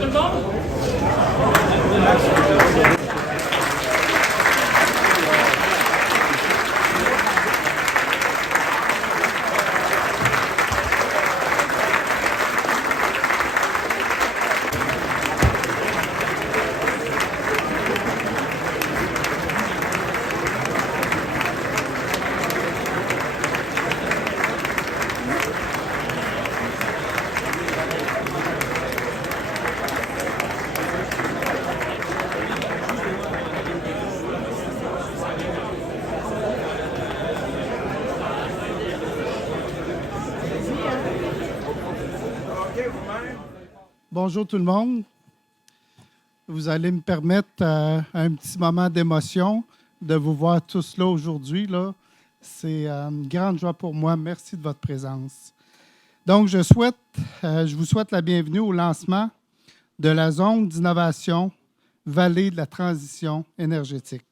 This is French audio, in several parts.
tout le monde. Bonjour tout le monde. Vous allez me permettre un petit moment d'émotion de vous voir tous là aujourd'hui. C'est une grande joie pour moi. Merci de votre présence. Donc, je vous souhaite la bienvenue au lancement de la zone d'innovation Vallée de la transition énergétique.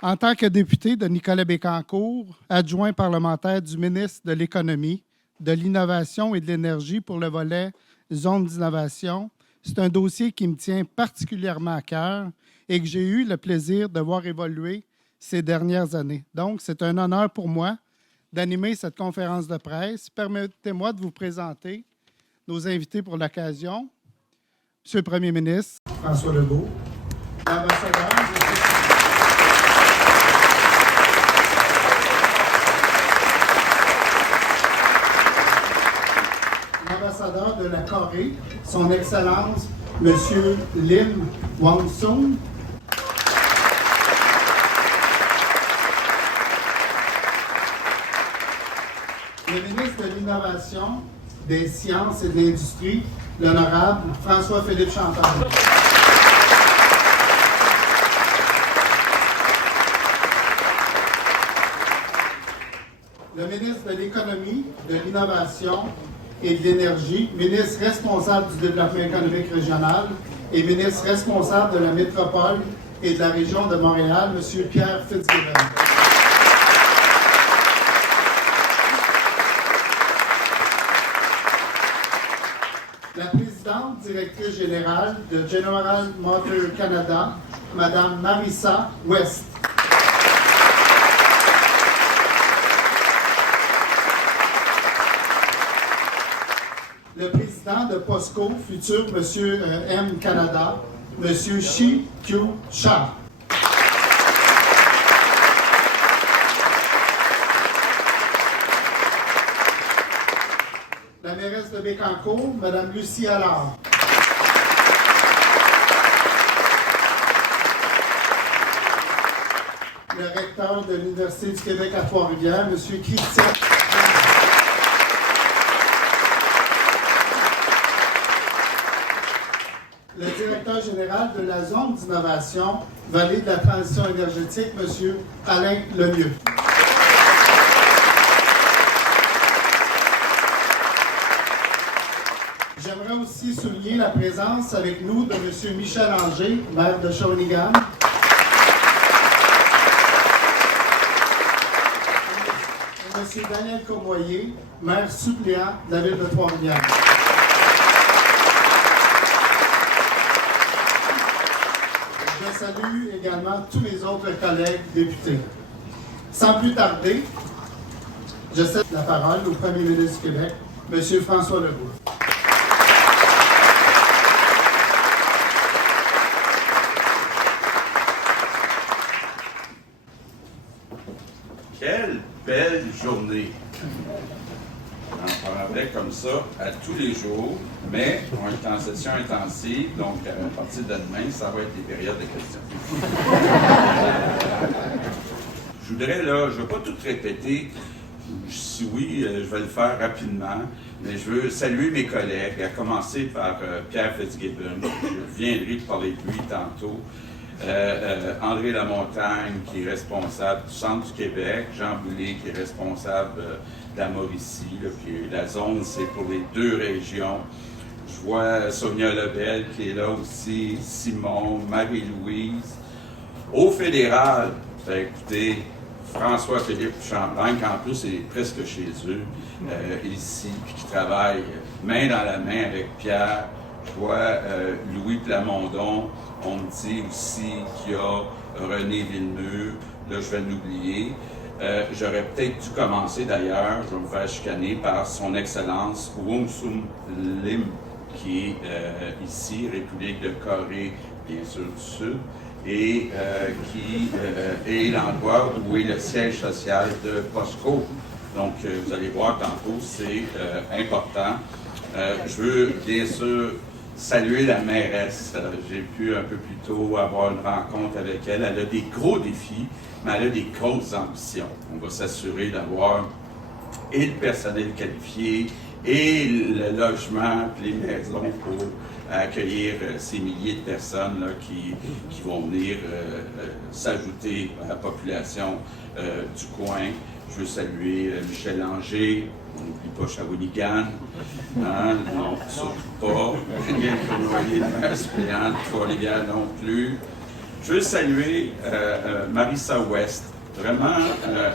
En tant que député de Nicolas Bécancour, adjoint parlementaire du ministre de l'Économie, de l'Innovation et de l'Énergie pour le volet Zone d'innovation, c'est un dossier qui me tient particulièrement à cœur et que j'ai eu le plaisir de voir évoluer ces dernières années. Donc, c'est un honneur pour moi d'animer cette conférence de presse. Permettez-moi de vous présenter nos invités pour l'occasion. Monsieur le Premier ministre, François Legault, l'ambassadeur, l'ambassadeur de la Corée, son Excellence, M. Lim Wang-sung. Le ministre de l'Innovation, des Sciences et de l'Industrie, l'honorable François-Philippe Champagne. Le ministre de l'Économie, de l'Innovation et de l'Énergie, ministre responsable du développement économique régional et ministre responsable de la métropole et de la région de Montréal, M. Pierre Fitzgibbon. La présidente directrice générale de General Motors Canada, Mme Marissa West. Le président de POSCO, futur M. M. Canada, M. Shi Kyu Cha. La mairesse de Bécancour, Mme Lucie Allard. Le recteur de l'Université du Québec à Trois-Rivières, M. Christian. Le directeur général de la zone d'innovation Vallée de la transition énergétique, M. Alain Lemieux. J'aimerais aussi souligner la présence avec nous de M. Michel Anger, maire de Shawinigan, et M. Daniel Cournoyer, maire suppléant de la ville de Trois-Rivières. Je salue également tous les autres collègues députés. Sans plus tarder, je cède la parole au Premier ministre du Québec, M. François Legault. Quelle belle journée! On parlerait comme ça à tous les jours, mais on est en session intensive, donc à partir de demain, ça va être des périodes de questions. Je voudrais, je ne vais pas tout répéter. Si oui, je vais le faire rapidement, mais je veux saluer mes collègues, à commencer par Pierre Fitzgibbon. Je viendrai parler de lui tantôt. André Lamontagne, qui est responsable du Centre du Québec, Jean Boulay, qui est responsable de la Mauricie, puis la zone, c'est pour les deux régions Je vois Sonia Lebel qui est là aussi, Simon, Marie-Louise. Au fédéral, ben, écoutez, François-Philippe Champagne, qui en plus est presque chez eux, ici, puis qui travaille main dans la main avec Pierre. Je vois Louis Plamondon. On me dit aussi qu'il y a René Villemur. Là, je vais l'oublier. J'aurais peut-être dû commencer d'ailleurs, je vais me faire chicaner par son Excellence Wung Sum Lim, qui est ici, République de Corée, bien sûr du Sud, et qui est l'endroit où est le siège social de POSCO. Donc, vous allez voir tantôt, c'est important. Je veux bien sûr saluer la mairesse. J'ai pu un peu plus tôt avoir une rencontre avec elle. Elle a des gros défis, mais elle a des grosses ambitions. On va s'assurer d'avoir et le personnel qualifié et le logement, les maisons pour accueillir ces milliers de personnes là, qui vont venir s'ajouter à la population du coin. Je veux saluer Michel Anger, on n'oublie pas Shawinigan, hein, non, surtout pas, rien que noyer de mer suppléante, Trois-Rivières non plus. Je veux saluer Marissa West, vraiment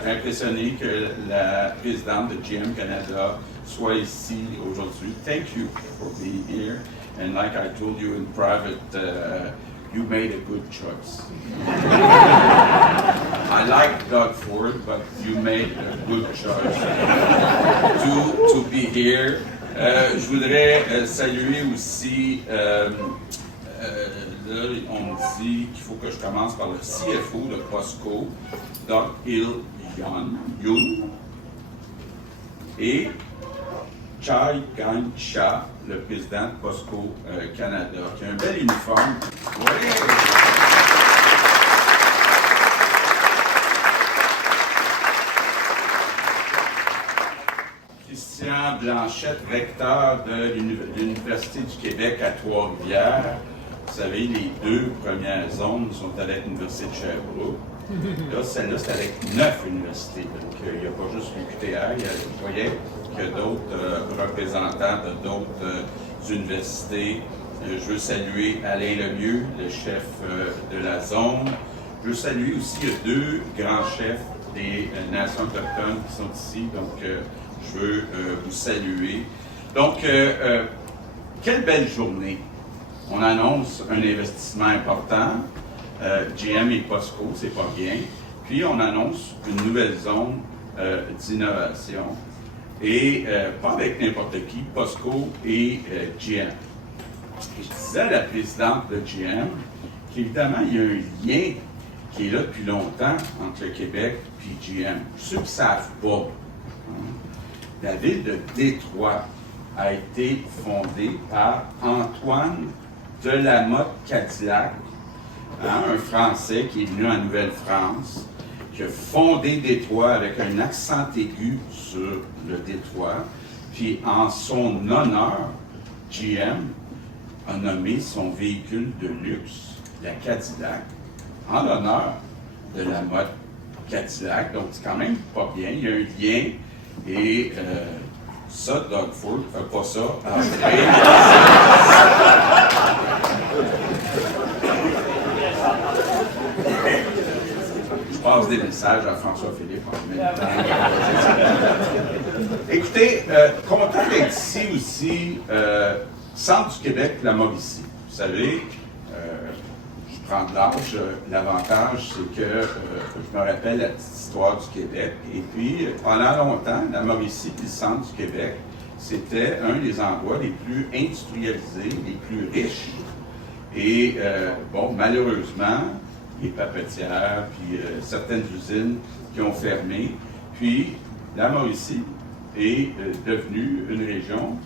impressionné que la présidente de GM Canada soit ici aujourd'hui. Thank you for being here, and like I told you in private, you made a good choice. I like Doug Ford, but you made a good choice to be here. Je voudrais saluer aussi, là, on me dit qu'il faut que je commence par le CFO de POSCO, Doug Il-Yoon, et Chai Gan-Cha, le président de POSCO Canada, qui a un bel uniforme. Oui. Christian Blanchette, recteur de l'Université du Québec à Trois-Rivières. Vous savez, les deux premières zones sont avec l'Université de Sherbrooke. Là, celle-là, c'est avec 9 universités. Donc, il n'y a pas juste l'UQTR. Vous voyez qu'il y a d'autres représentants de d'autres universités. Je veux saluer Alain Lemieux, le chef de la zone. Je veux saluer aussi deux grands chefs des nations autochtones qui sont ici. Donc, je veux vous saluer. Donc, quelle belle journée! On annonce un investissement important. GM et POSCO, c'est pas bien. Puis, on annonce une nouvelle zone d'innovation. Et pas avec n'importe qui, POSCO et GM. Et je disais à la présidente de GM qu'évidemment, il y a un lien qui est là depuis longtemps entre le Québec et GM. Ceux qui ne savent pas, la ville de Détroit a été fondée par Antoine Delamotte-Cadillac, un Français qui est venu en Nouvelle-France, qui a fondé Détroit avec un accent aigu sur le Détroit. Puis en son honneur, GM a nommé son véhicule de luxe, la Cadillac, en l'honneur de la mode Cadillac. Donc c'est quand même pas bien, il y a un lien. Et ça, Doug Ford ne fait pas ça après. Je passe des messages à François-Philippe en même temps. Écoutez, content d'être ici aussi, Centre du Québec, la Mauricie. Vous savez, je prends de l'âge, l'avantage, c'est que je me rappelle la petite histoire du Québec. Et puis, pendant longtemps, la Mauricie et le Centre du Québec, c'était un des endroits les plus industrialisés, les plus riches. Et, bon, malheureusement, les papetières, puis certaines usines qui ont fermé. Puis, la Mauricie est devenue une région,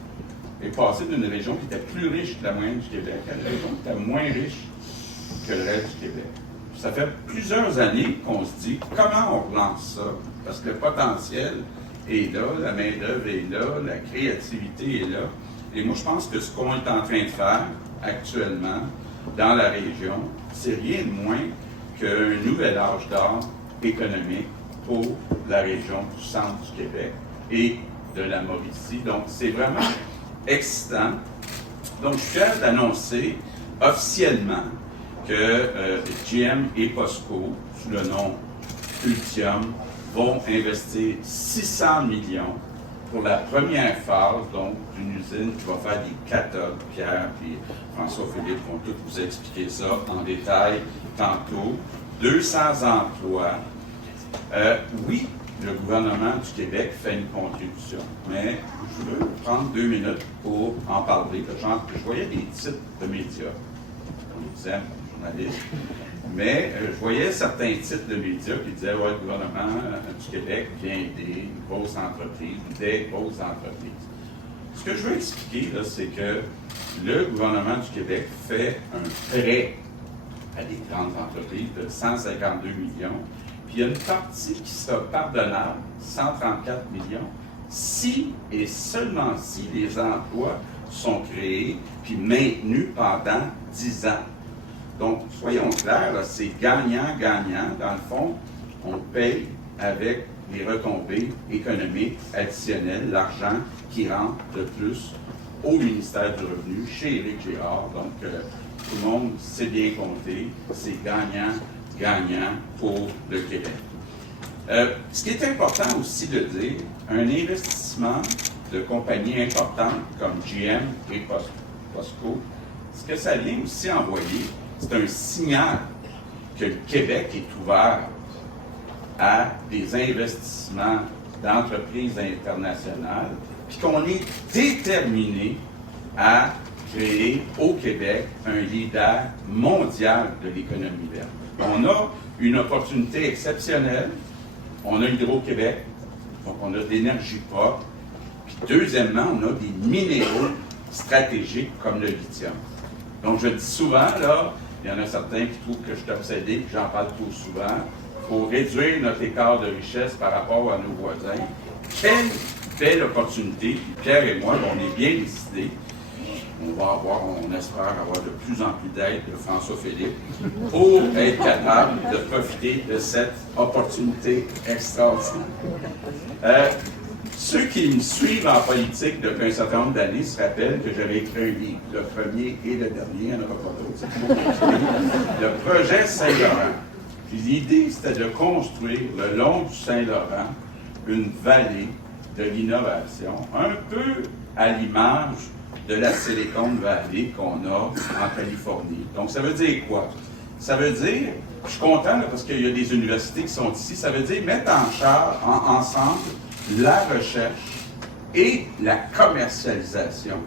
est passée d'une région qui était plus riche que la moyenne du Québec à une région qui était moins riche que le reste du Québec. Ça fait plusieurs années qu'on se dit comment on relance ça, parce que le potentiel est là, la main-d'œuvre est là, la créativité est là. Et moi, je pense que ce qu'on est en train de faire actuellement dans la région, c'est rien de moins qu'un nouvel âge d'or économique pour la région du centre du Québec et de la Mauricie. Donc, c'est vraiment excitant. Donc, je suis fier d'annoncer officiellement que GM et POSCO, sous le nom Ultium, vont investir 600 millions pour la première phase, donc, d'une usine qui va faire des cathodes. Pierre et François-Philippe vont tous vous expliquer ça en détail tantôt. 200 emplois. Oui, le gouvernement du Québec fait une contribution, mais je veux prendre 2 minutes pour en parler. Je voyais des titres de médias, on disait, journalistes, mais je voyais certains titres de médias qui disaient ouais, le gouvernement du Québec vient aider une grosse entreprise, des grosses entreprises. Ce que je veux expliquer, là, c'est que le gouvernement du Québec fait un prêt à des grandes entreprises de 152 millions, puis il y a une partie qui sera pardonnable, 134 millions, si et seulement si les emplois sont créés puis maintenus pendant 10 ans. Donc, soyons clairs, là, c'est gagnant-gagnant. Dans le fond, on paye avec les retombées économiques additionnelles, l'argent qui rentre de plus au ministère du Revenu, chez Éric Girard. Donc, tout le monde sait bien compter. C'est gagnant-gagnant pour le Québec. Ce qui est important aussi de dire, un investissement de compagnies importantes comme GM et POSCO, ce que ça vient aussi envoyer, c'est un signal que le Québec est ouvert à des investissements d'entreprises internationales, puis qu'on est déterminé à créer au Québec un leader mondial de l'économie verte. On a une opportunité exceptionnelle. On a Hydro-Québec, donc on a de l'énergie propre. Puis deuxièmement, on a des minéraux stratégiques comme le lithium. Donc je dis souvent, là, il y en a certains qui trouvent que je suis obsédé, que j'en parle trop souvent, pour réduire notre écart de richesse par rapport à nos voisins. Quelle belle opportunité! Puis Pierre et moi, on est bien décidés. On espère avoir de plus en plus d'aide de François-Philippe pour être capable de profiter de cette opportunité extraordinaire. Ceux qui me suivent en politique depuis un certain nombre d'années se rappellent que j'avais écrit un livre, le premier et le dernier, il n'y en aura pas d'autres. Le projet Saint-Laurent. Puis l'idée, c'était de construire le long du Saint-Laurent une vallée de l'innovation, un peu à l'image de la Silicon Valley qu'on a en Californie. Donc, ça veut dire quoi? Ça veut dire, je suis content là, parce qu'il y a des universités qui sont ici, ça veut dire mettre ensemble la recherche et la commercialisation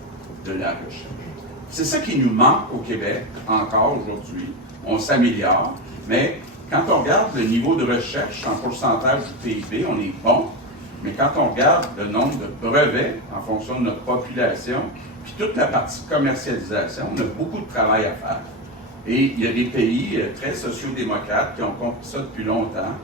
de la recherche. C'est ça qui nous manque au Québec encore aujourd'hui. On s'améliore, mais quand on regarde le niveau de recherche en pourcentage du PIB, on est bon, mais quand on regarde le nombre de brevets en fonction de notre population, puis toute la partie commercialisation, on a beaucoup de travail à faire. Et il y a des pays très sociodémocrates qui ont compris ça depuis longtemps.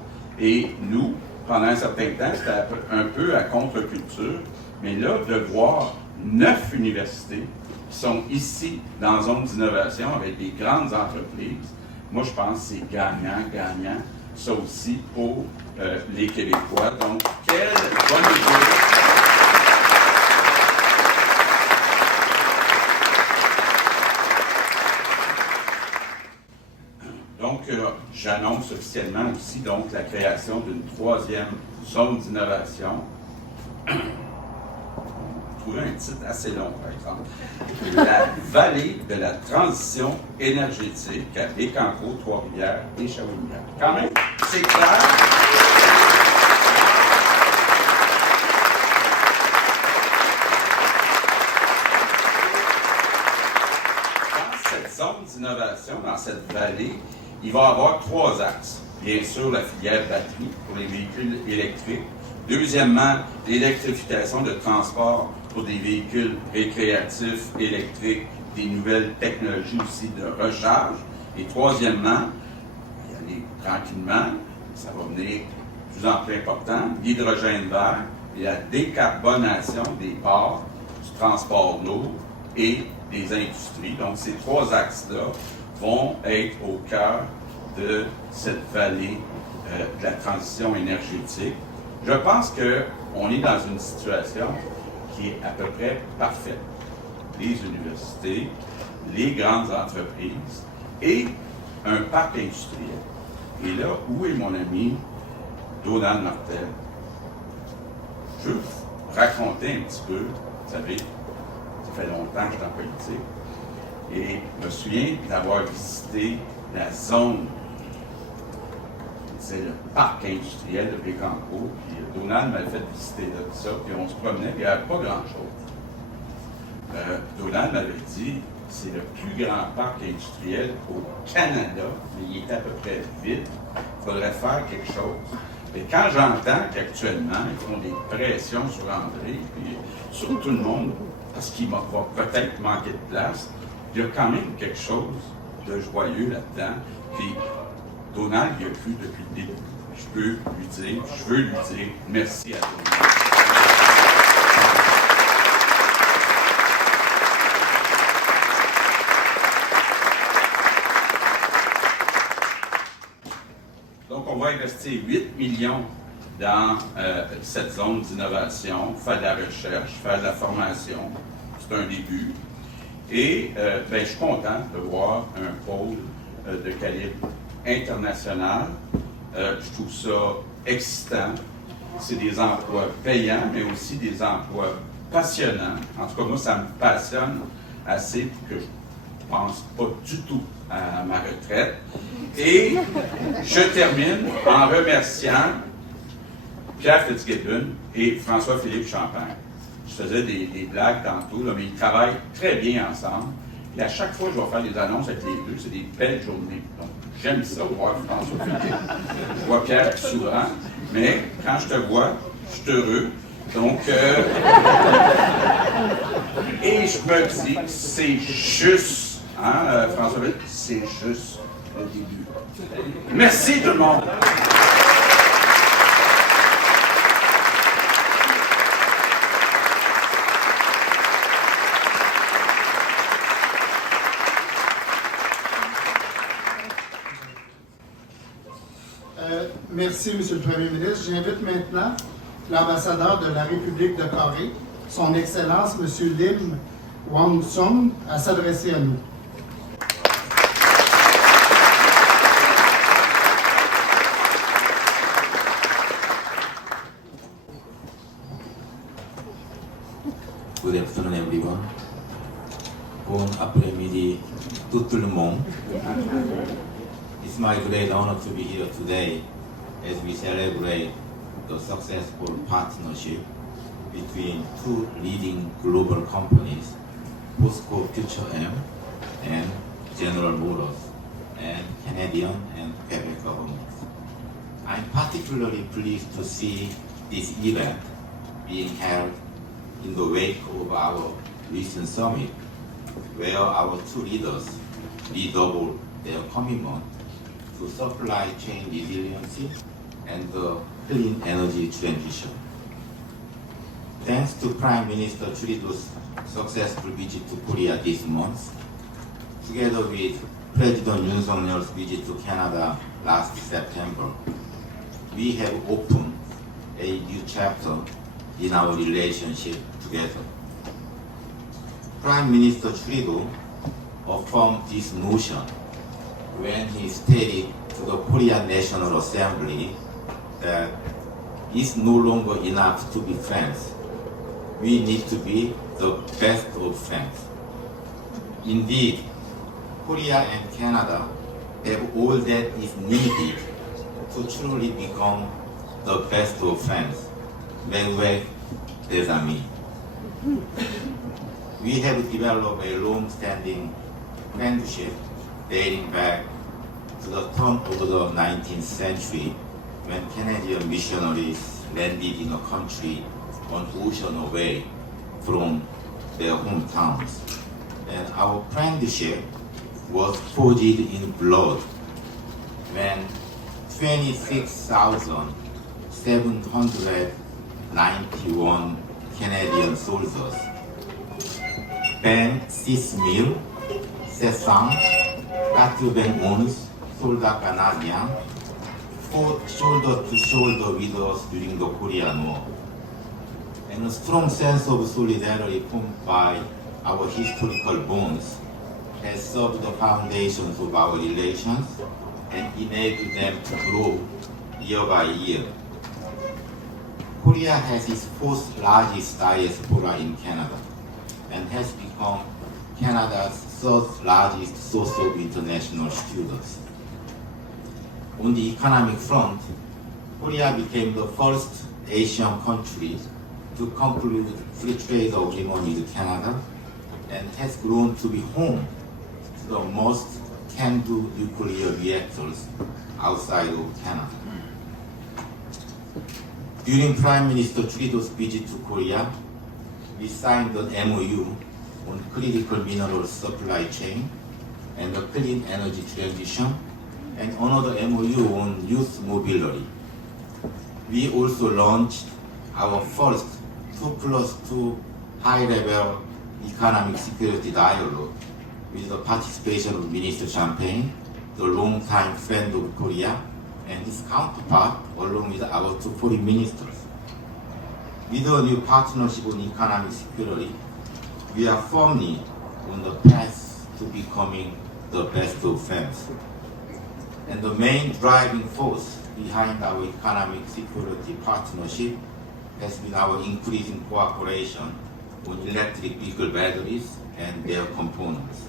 Et nous, pendant un certain temps, c'était un peu à contre-culture. Mais là, de voir 9 universités qui sont ici dans la zone d'innovation avec des grandes entreprises, moi, je pense que c'est gagnant, ça aussi pour les Québécois. Donc, quelle bonne idée! Donc, j'annonce officiellement aussi donc, la création d'une 3e zone d'innovation. Trouver un titre assez long, par exemple. La vallée de la transition énergétique à Bécancour, Trois-Rivières et Shawinigan. Quand même, c'est clair. Dans cette zone d'innovation, dans cette vallée, il va y avoir 3 axes. Bien sûr, la filière batterie pour les véhicules électriques. Deuxièmement, l'électrification de transport pour des véhicules récréatifs électriques, des nouvelles technologies aussi de recharge. Et troisièmement, il y aller tranquillement, ça va venir de plus en plus important, l'hydrogène vert et la décarbonation des ports, du transport lourd et des industries. Donc, ces 3 axes-là vont être au cœur de cette vallée de la transition énergétique. Je pense qu'on est dans une situation qui est à peu près parfaite. les universités, les grandes entreprises et un parc industriel. Et là, où est mon ami Donald Martel? Je veux vous raconter un petit peu, vous savez, ça fait longtemps que je suis en politique, et je me souviens d'avoir visité la zone, c'est le parc industriel de Bécancour, puis Donald m'avait fait visiter là, tout ça, puis on se promenait, puis il n'y avait pas grand-chose. Donald m'avait dit, c'est le plus grand parc industriel au Canada, mais il est à peu près vide, il faudrait faire quelque chose. Et quand j'entends qu'actuellement, ils font des pressions sur André, puis sur tout le monde, parce qu'il va peut-être manquer de place, il y a quand même quelque chose de joyeux là-dedans. Puis Donald, il a cru depuis le début. Je veux lui dire merci à Donald. Donc, on va investir 8 millions dans cette zone d'innovation, faire de la recherche, faire de la formation. C'est un début. Et je suis content de voir un pôle de calibre international. Je trouve ça excitant. C'est des emplois payants, mais aussi des emplois passionnants. En tout cas, moi, ça me passionne assez pour que je ne pense pas du tout à ma retraite. Et je termine en remerciant Pierre Fitzgibbon et François-Philippe Champagne. Je faisais des blagues tantôt, là, mais ils travaillent très bien ensemble. Et à chaque fois que je vais faire des annonces avec les deux, c'est des belles journées. Donc, j'aime ça, voir François-Philippe. Je vois Pierre plus souvent, mais quand je te vois, je suis heureux. Donc, et je me dis, c'est juste, hein, François-Philippe, c'est juste le début. Merci tout le monde! Merci, Monsieur le Premier ministre. J'invite maintenant l'ambassadeur de la République de Corée, Son Excellence, M. Lim Wang-sung, à s'adresser à nous. Good afternoon, everyone. Bon après-midi, tout le monde. It's my great honor to be here today as we celebrate the successful partnership between two leading global companies, POSCO Future M and General Motors, and Canadian and Quebec governments. I'm particularly pleased to see this event being held in the wake of our recent summit, where our two leaders redoubled their commitment to supply chain resiliency and the clean energy transition. Thanks to Prime Minister Churido's successful visit to Korea this month, together with President Yoon Suk-yeol's visit to Canada last September, we have opened a new chapter in our relationship together. Prime Minister Churido affirmed this notion when he stated to the Korean National Assembly that it's no longer enough to be friends. We need to be the best of friends. Indeed, Korea and Canada have all that is needed to truly become the best of friends. Megweg des amis. We have developed a long-standing friendship dating back to the turn of the 19th century when Canadian missionaries landed in a country an ocean away from their hometowns. And our friendship was forged in blood when 26,791 Canadian soldiers, Ben 6,000, 491 soldats canadiens, fought shoulder to shoulder with us during the Korean War. And a strong sense of solidarity formed by our historical bonds, has served the foundations of our relations and enabled them to grow year by year. Korea has its fourth largest diaspora in Canada and has become Canada's third largest source of international students. On the economic front, Korea became the first Asian country to conclude free trade agreement with Canada and has grown to be home to the most CANDU nuclear reactors outside of Canada. During Prime Minister Trudeau's visit to Korea, we signed an MOU on critical mineral supply chain and the clean energy transition, and another MOU on youth mobility. We also launched our first 2+2 high-level economic security dialogue with the participation of Minister Champagne, the longtime friend of Korea, and his counterpart, along with our two foreign ministers. With a new partnership on economic security, we are firmly on the path to becoming the best of friends. And the main driving force behind our economic security partnership has been our increasing cooperation on electric vehicle batteries and their components.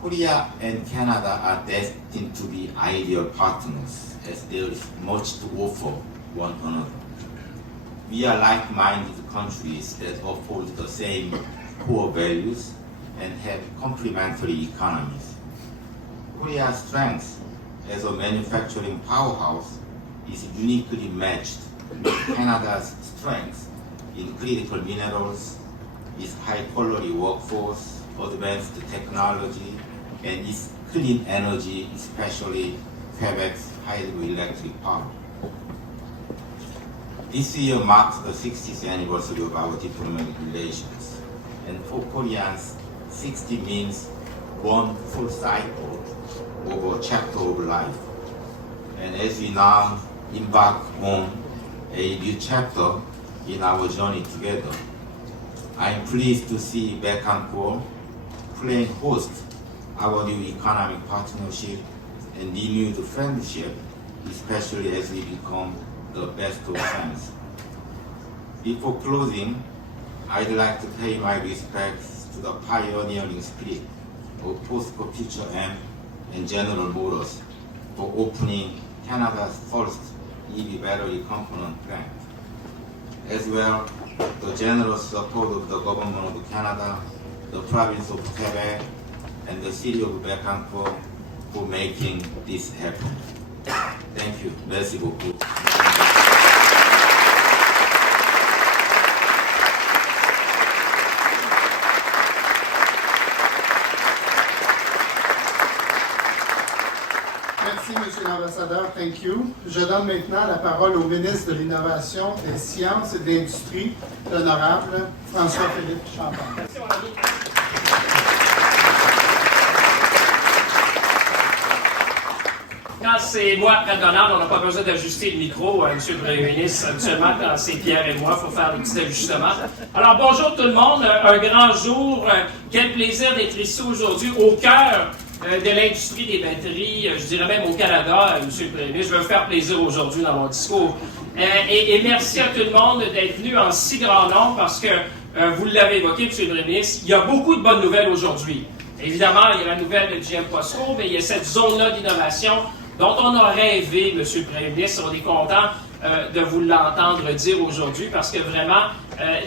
Korea and Canada are destined to be ideal partners as there is much to offer one another. We are like-minded countries that uphold the same core values and have complementary economies. Korea's strength as a manufacturing powerhouse is uniquely matched with Canada's strength in critical minerals, its high-quality workforce, advanced technology, and its clean energy, especially Quebec's hydroelectric power. This year marks the 60th anniversary of our diplomatic relations, and for Koreans, 60 means one full cycle of a chapter of life. And as we now embark on a new chapter in our journey together, I am pleased to see Bécancour playing host our new economic partnership and renewed friendship, especially as we become the best of friends. Before closing, I'd like to pay my respects to the pioneering spirit of POSCO Future M and General Motors for opening Canada's first EV battery component plant. As well, the generous support of the Government of Canada, the Province of Quebec, and the City of Bécancour for making this happen. Thank you. Merci beaucoup. Merci, Monsieur l'Ambassadeur. Thank you. Je donne maintenant la parole au ministre de l'Innovation, des Sciences et de l'Industrie, l'honorable François-Philippe Champagne. Quand c'est moi après d'honneur, on n'a pas besoin d'ajuster le micro, Monsieur le Premier ministre. Habituellement, quand c'est Pierre et moi, il faut faire des petits ajustements. Alors, bonjour tout le monde. Un grand jour. Quel plaisir d'être ici aujourd'hui au cœur de l'industrie des batteries, je dirais même au Canada, Monsieur le Premier ministre. Je vais vous faire plaisir aujourd'hui dans mon discours. Et merci à tout le monde d'être venu en si grand nombre parce que, vous l'avez évoqué, Monsieur le Premier ministre, il y a beaucoup de bonnes nouvelles aujourd'hui. Évidemment, il y a la nouvelle de GM POSCO, mais il y a cette zone-là d'innovation dont on a rêvé, Monsieur le Premier ministre. On est content de vous l'entendre dire aujourd'hui parce que vraiment,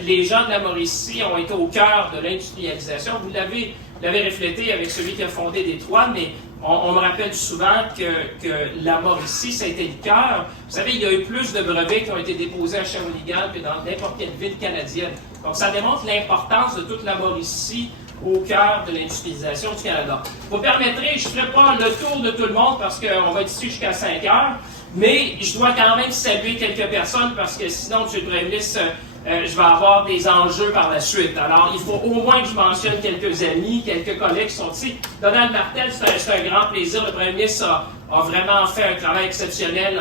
les gens de la Mauricie ont été au cœur de l'industrialisation. Vous l'avez reflété avec celui qui a fondé Détroit, mais on me rappelle souvent que la Mauricie, ça a été le cœur. Vous savez, il y a eu plus de brevets qui ont été déposés à Shawinigan que dans n'importe quelle ville canadienne. Donc, ça démontre l'importance de toute la Mauricie au cœur de l'industrialisation du Canada. Vous me permettrez, je ne ferai pas le tour de tout le monde parce qu'on va être ici jusqu'à 5 heures, mais je dois quand même saluer quelques personnes parce que sinon, M. le Premier ministre, je vais avoir des enjeux par la suite. Alors, il faut au moins que je mentionne quelques amis, quelques collègues qui sont ici. Donald Martel, c'est un grand plaisir. Le Premier ministre a vraiment fait un travail exceptionnel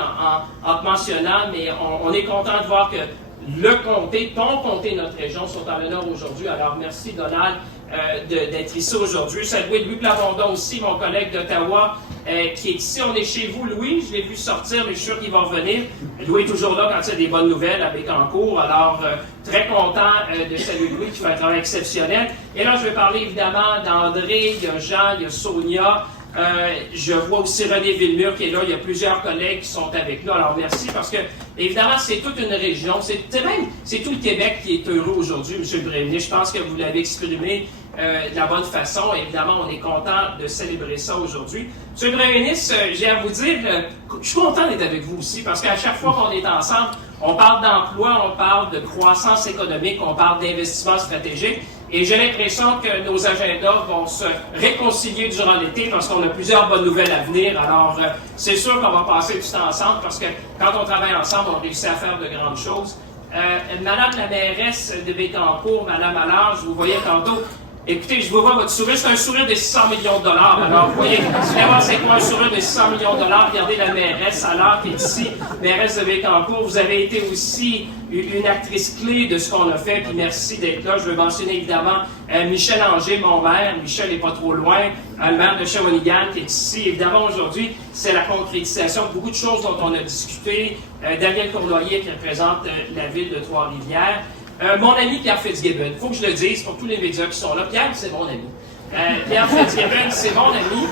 en te mentionnant, mais on est content de voir que le comté, ton comté, notre région, sont en l'honneur aujourd'hui. Alors, merci, Donald, d'être ici aujourd'hui. Saluer Louis Plamondon aussi, mon collègue d'Ottawa, qui est ici. On est chez vous, Louis. Je l'ai vu sortir, mais je suis sûr qu'il va revenir. Louis est toujours là quand il y a des bonnes nouvelles à Bécancour. Alors, très content de saluer Louis, qui fait un travail exceptionnel. Et là, je vais parler évidemment d'André, il y a Jean, il y a Sonia. Je vois aussi René Villemur qui est là. Il y a plusieurs collègues qui sont avec nous. Alors, merci parce que, évidemment, c'est toute une région. C'est tout le Québec qui est heureux aujourd'hui, M. le Premier ministre. Je pense que vous l'avez exprimé de la bonne façon. Évidemment, on est content de célébrer ça aujourd'hui. M. le Premier ministre, j'ai à vous dire, je suis content d'être avec vous aussi parce qu'à chaque fois qu'on est ensemble, on parle d'emploi, on parle de croissance économique, on parle d'investissement stratégique. Et j'ai l'impression que nos agendas vont se réconcilier durant l'été parce qu'on a plusieurs bonnes nouvelles à venir. Alors, c'est sûr qu'on va passer du temps ensemble parce que quand on travaille ensemble, on réussit à faire de grandes choses. Madame la mairesse de Bécancour, Madame Allard, je vous voyais tantôt. Écoutez, je vous vois votre sourire, c'est un sourire de 600 millions de dollars. Alors, vous voyez, vous allez voir c'est quoi un sourire de 600 millions de dollars. Regardez la mairesse Allard qui est ici, mairesse de Bécancour. Vous avez été aussi une actrice clé de ce qu'on a fait, puis merci d'être là. Je veux mentionner évidemment Michel Anger, mon maire. Michel n'est pas trop loin. Le maire de Shawinigan qui est ici. Évidemment, aujourd'hui, c'est la concrétisation de beaucoup de choses dont on a discuté. Daniel Cournoyer qui représente la ville de Trois-Rivières. Mon ami Pierre Fitzgibbon, il faut que je le dise pour tous les médias qui sont là. Pierre, c'est mon ami. Pierre Fitzgibbon, c'est mon ami.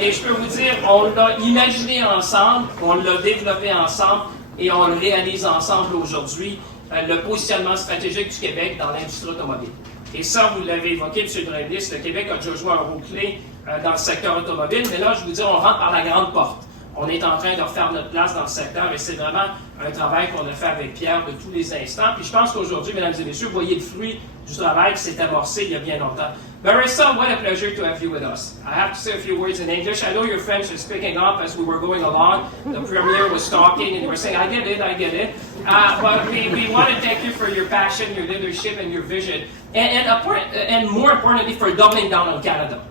Et je peux vous dire, on l'a imaginé ensemble, on l'a développé ensemble et on le réalise ensemble aujourd'hui, le positionnement stratégique du Québec dans l'industrie automobile. Et ça, vous l'avez évoqué, M. le Premier ministre, le Québec a déjà joué un rôle clé dans le secteur automobile, mais là, je vous dis, on rentre par la grande porte. On est en train de refaire notre place dans le secteur et c'est vraiment un travail qu'on a fait avec Pierre de tous les instants. Puis je pense qu'aujourd'hui, mesdames et messieurs, vous voyez le fruit du travail qui s'est amorcé il y a bien longtemps. Marissa, what a pleasure to have you with us. I have to say a few words in English. I know your French is picking up as we were going along. The Premier was talking and you were saying, I get it. But we want to thank you for your passion, your leadership, and your vision. And more importantly, for doubling down on Canada.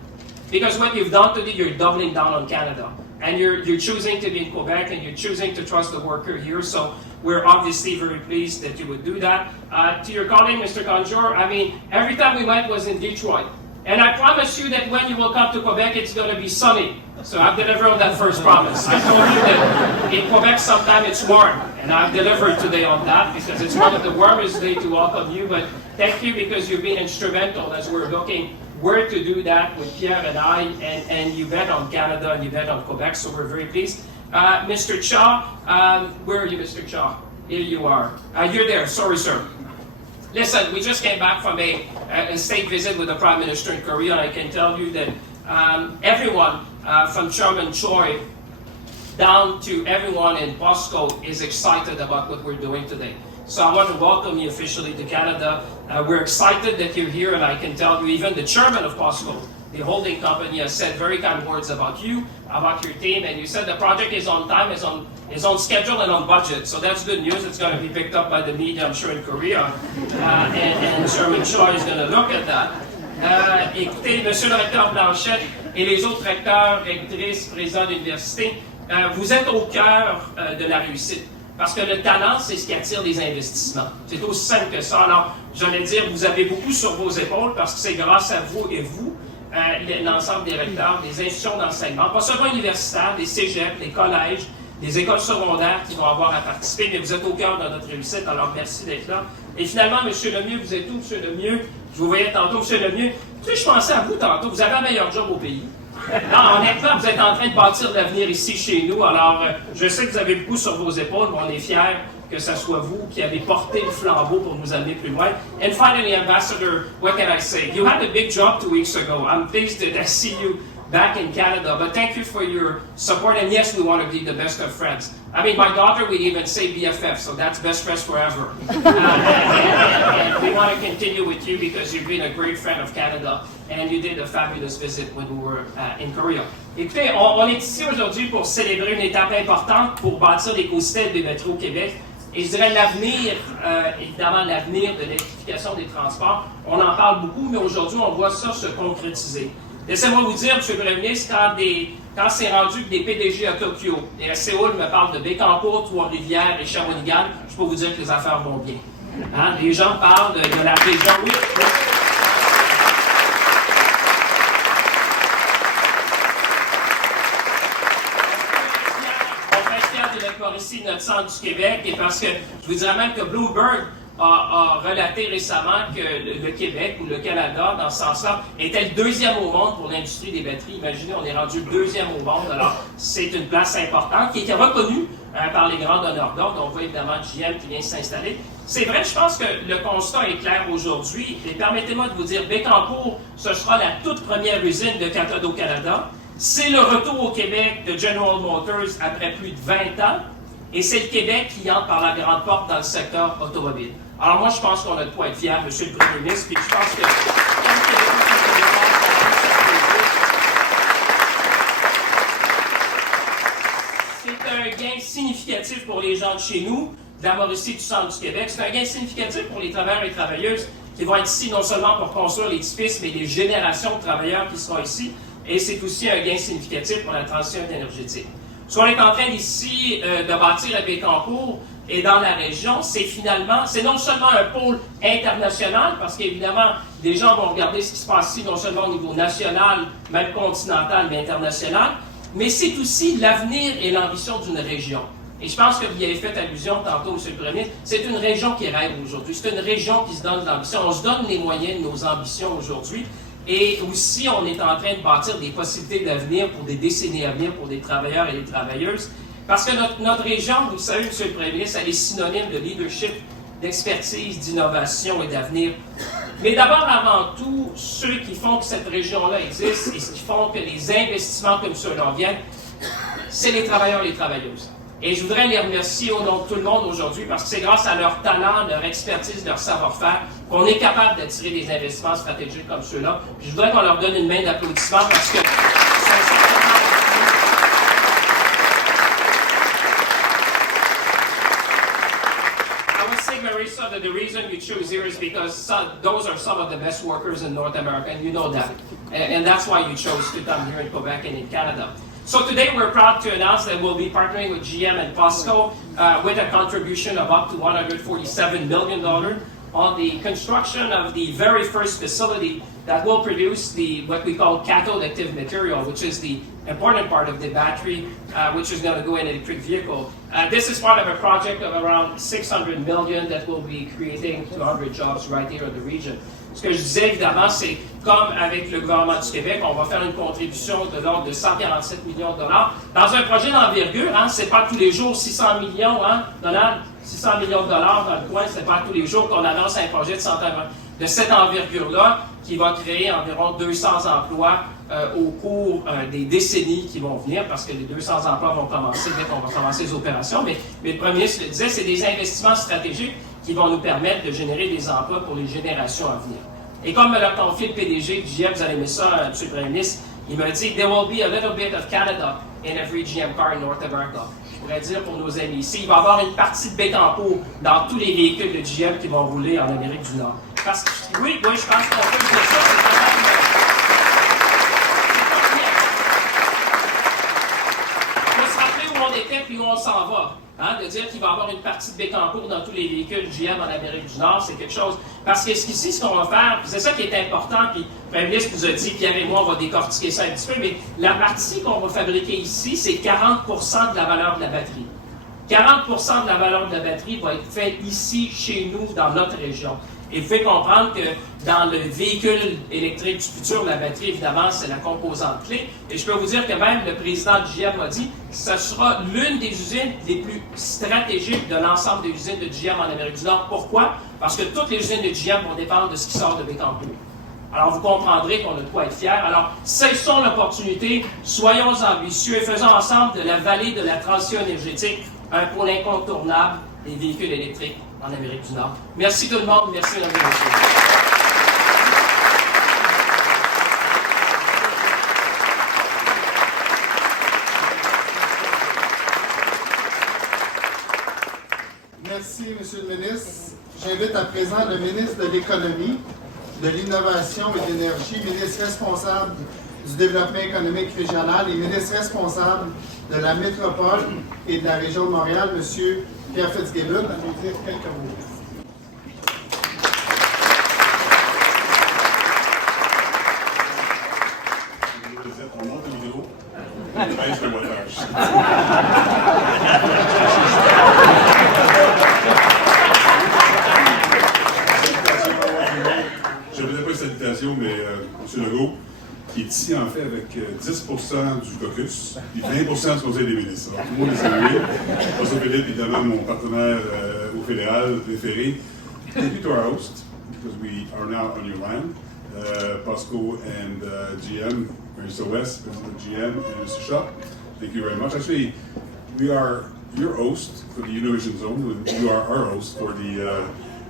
Because what you've done today, you're doubling down on Canada. And you're choosing to be in Quebec and you're choosing to trust the worker here. So we're obviously very pleased that you would do that. To your colleague, Mr. Conjure, I mean, every time we went was in Detroit. And I promise you that when you will come to Quebec, it's going to be sunny. So I've delivered on that first promise. I told you that in Quebec, sometimes it's warm. And I've delivered today on that because it's one of the warmest days to welcome you. But thank you because you've been instrumental as we're looking where to do that with Pierre and I, and you bet on Canada and you bet on Quebec, so we're very pleased. Mr. Cha, where are you, Mr. Cha? Here you are. You're there, sorry, sir. Listen, we just came back from a state visit with the Prime Minister in Korea, and I can tell you that everyone from Chairman Choi down to everyone in POSCO is excited about what we're doing today. So I want to welcome you officially to Canada. We're excited that you're here, and I can tell you even the chairman of POSCO, the holding company, has said very kind words about you, about your team, and you said the project is on time, is on schedule and on budget. So that's good news. It's going to be picked up by the media, I'm sure, in Korea, and Chairman Choi is going to look at that. Écoutez, Monsieur le recteur Blanchette et les autres recteurs, rectrices, présidents d'université, vous êtes au cœur de la réussite. Parce que le talent, c'est ce qui attire les investissements. C'est aussi simple que ça. Alors, j'allais dire, vous avez beaucoup sur vos épaules parce que c'est grâce à vous et vous, l'ensemble des recteurs, des institutions d'enseignement, pas seulement universitaires, des cégeps, des collèges, des écoles secondaires qui vont avoir à participer, mais vous êtes au cœur de notre réussite, alors merci d'être là. Et finalement, M. Lemieux, vous êtes où, M. Lemieux? Je vous voyais tantôt, M. Lemieux. Tu sais, je pensais à vous tantôt, vous avez un meilleur job au pays. Non, honnêtement, vous êtes en train de bâtir l'avenir ici chez nous. Alors, je sais que vous avez beaucoup sur vos épaules, mais on est fiers que ce soit vous qui avez porté le flambeau pour nous amener plus loin. And finally, Ambassador, what can I say? You had a big job 2 weeks ago. I'm pleased to see you back in Canada, but thank you for your support. And yes, we want to be the best of friends. I mean, my daughter would even say BFF, so that's best friends forever. And we want to continue with you because you've been a great friend of Canada, and you did a fabulous visit when we were in Korea. Écoutez, on est ici aujourd'hui pour célébrer une étape importante pour bâtir l'écosystème des métros au Québec. Et je dirais l'avenir, évidemment l'avenir de l'électrification des transports, on en parle beaucoup, mais aujourd'hui on voit ça se concrétiser. Laissez-moi vous dire, M. le Premier ministre, quand c'est rendu que des PDG à Tokyo et à Séoul me parlent de Bécancour, Trois-Rivières et Shawinigan, je peux vous dire que les affaires vont bien. Hein? Les gens parlent de la région. Oui, oui. On fait fier de l'accord ici, notre centre du Québec, et parce que je vous dirais même que Bloomberg a relaté récemment que le Québec ou le Canada, dans ce sens-là, était le deuxième au monde pour l'industrie des batteries. Imaginez, on est rendu le deuxième au monde. Alors, c'est une place importante qui est reconnue par les grands donneurs d'ordre. On voit évidemment GM qui vient s'installer. C'est vrai, je pense que le constat est clair aujourd'hui. Et permettez-moi de vous dire, Bécancour, ce sera la toute première usine de cathode au Canada. C'est le retour au Québec de General Motors après plus de 20 ans. Et c'est le Québec qui entre par la grande porte dans le secteur automobile. Alors moi, je pense qu'on a de quoi être fiers, M. le Premier ministre, puis je pense que c'est un gain significatif pour les gens de chez nous, de la Mauricie, du centre du Québec. C'est un gain significatif pour les travailleurs et les travailleuses qui vont être ici non seulement pour construire l'édifice, mais les générations de travailleurs qui seront ici. Et c'est aussi un gain significatif pour la transition énergétique. Ce qu'on est en train ici de bâtir à Bécancour et dans la région, c'est non seulement un pôle international, parce qu'évidemment, les gens vont regarder ce qui se passe ici, non seulement au niveau national, même continental, mais international, mais c'est aussi l'avenir et l'ambition d'une région. Et je pense que vous y avez fait allusion tantôt, M. le Premier ministre, c'est une région qui rêve aujourd'hui, c'est une région qui se donne de l'ambition. On se donne les moyens de nos ambitions aujourd'hui. Et aussi, on est en train de bâtir des possibilités d'avenir pour des décennies à venir pour des travailleurs et des travailleuses. Parce que notre région, vous le savez, M. le Premier ministre, elle est synonyme de leadership, d'expertise, d'innovation et d'avenir. Mais d'abord, avant tout, ceux qui font que cette région-là existe et ce qui font que les investissements comme ceux-là viennent, c'est les travailleurs et les travailleuses. Et je voudrais les remercier au nom de tout le monde aujourd'hui parce que c'est grâce à leur talent, leur expertise, leur savoir-faire qu'on est capable d'attirer des investissements stratégiques comme ceux-là. Puis je voudrais qu'on leur donne une main d'applaudissement parce que I would say, Marisa, that the reason you choose here is because those are some of the best workers in North America, and you know that. And that's why you chose to come here in Quebec and in Canada. So today we're proud to announce that we'll be partnering with GM and POSCO with a contribution of up to $147 million on the construction of the very first facility that will produce what we call cathode active material, which is the important part of the battery, which is going to go in an electric vehicle. This is part of a project of around $600 million that will be creating 200 jobs right here in the region. Ce que je disais évidemment, c'est comme avec le gouvernement du Québec, on va faire une contribution de l'ordre de 147 millions de dollars. Dans un projet d'envergure, c'est pas tous les jours 600 millions, Donald? 600 millions de dollars dans le coin, c'est pas tous les jours qu'on annonce un projet de cette envergure-là qui va créer environ 200 emplois au cours des décennies qui vont venir, parce que les 200 emplois vont commencer dès qu'on va commencer les opérations. Mais le Premier ministre le disait, c'est des investissements stratégiques qui vont nous permettre de générer des emplois pour les générations à venir. Et comme me l'a confié le PDG de GM, vous allez aimer ça, M. le Premier ministre, il m'a dit « There will be a little bit of Canada in every GM car in North America ». Je pourrais dire pour nos amis ici, il va y avoir une partie de Bécancour dans tous les véhicules de GM qui vont rouler en Amérique du Nord. Parce que, oui, je pense qu'on peut dire ça, c'est pas mal. Il faut se rappeler où on était puis où on s'en va. De dire qu'il va y avoir une partie de Bécancour dans tous les véhicules GM en Amérique du Nord, c'est quelque chose. Parce que ici, ce qu'on va faire, c'est ça qui est important, puis le Premier ministre nous a dit, Pierre et moi, on va décortiquer ça un petit peu, mais la partie qu'on va fabriquer ici, c'est 40% de la valeur de la batterie. 40% de la valeur de la batterie va être faite ici, chez nous, dans notre région. Et vous pouvez comprendre que dans le véhicule électrique du futur, la batterie, évidemment, c'est la composante clé. Et je peux vous dire que même le président de GM a dit que ce sera l'une des usines les plus stratégiques de l'ensemble des usines de GM en Amérique du Nord. Pourquoi? Parce que toutes les usines de GM vont dépendre de ce qui sort de Bécancour. Alors, vous comprendrez qu'on a de quoi être fiers. Alors, saisissons l'opportunité, soyons ambitieux et faisons ensemble de la vallée de la transition énergétique un pôle incontournable des véhicules électriques en Amérique du Nord. Merci tout le monde. Merci, mesdames et messieurs. Merci, Monsieur le ministre. J'invite à présent le ministre de l'Économie, de l'Innovation et de l'Énergie, ministre responsable du Développement économique régional et ministre responsable de la métropole et de la région de Montréal, M. Pierre Fitzgibbon, à nous dire quelques mots. on monte le micro, on baisse le wattage. Je ne faisais pas une salutation, mais M. Legault, qui est ici en fait avec 10% du caucus et 20% du Conseil des ministres. Alors, tout le monde est salué. François Philippe, évidemment, mon partenaire au fédéral préféré. Thank you to our host, because we are now on your land. POSCO and GM, Mr. West, President GM, and Mr. Shaw. Thank you very much. Actually, we are your host for the Innovation Zone, and you are our host for the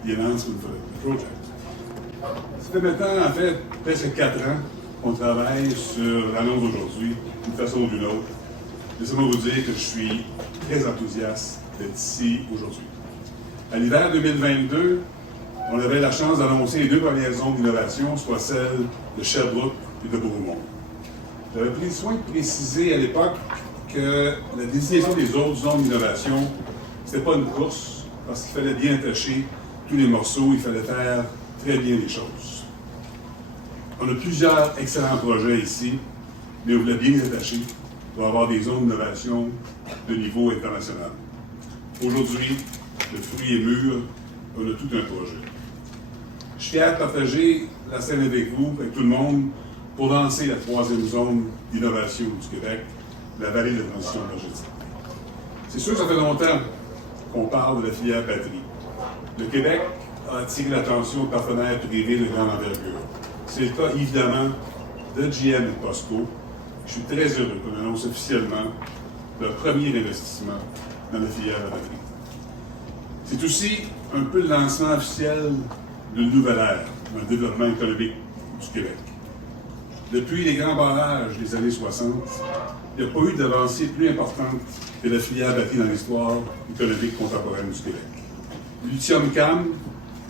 announcement for the project. Ça fait maintenant, en fait, presque 4 ans qu'on travaille sur l'annonce d'aujourd'hui, d'une façon ou d'une autre. Laissez-moi vous dire que je suis très enthousiaste d'être ici aujourd'hui. À l'hiver 2022, on avait la chance d'annoncer les 2 premières zones d'innovation, soit celles de Sherbrooke et de Bromont. J'avais pris soin de préciser à l'époque que la désignation des autres zones d'innovation, ce n'était pas une course, parce qu'il fallait bien attacher tous les morceaux, il fallait faire très bien les choses. On a plusieurs excellents projets ici, mais on voulait bien les attacher pour avoir des zones d'innovation de niveau international. Aujourd'hui, le fruit est mûr, on a tout un projet. Je suis fier de partager la scène avec vous, avec tout le monde, pour lancer la 3e zone d'innovation du Québec, la vallée de transition énergétique. C'est sûr que ça fait longtemps qu'on parle de la filière batterie. Le Québec a attiré l'attention de partenaires privés de grande envergure. C'est le cas, évidemment, de GM et POSCO. Je suis très heureux qu'on annonce officiellement leur premier investissement dans la filière de la batterie. C'est aussi un peu le lancement officiel d'une nouvelle ère dans le développement économique du Québec. Depuis les grands barrages des années 60, il n'y a pas eu d'avancée plus importante que la filière batterie dans l'histoire économique contemporaine du Québec. Lithium Cam,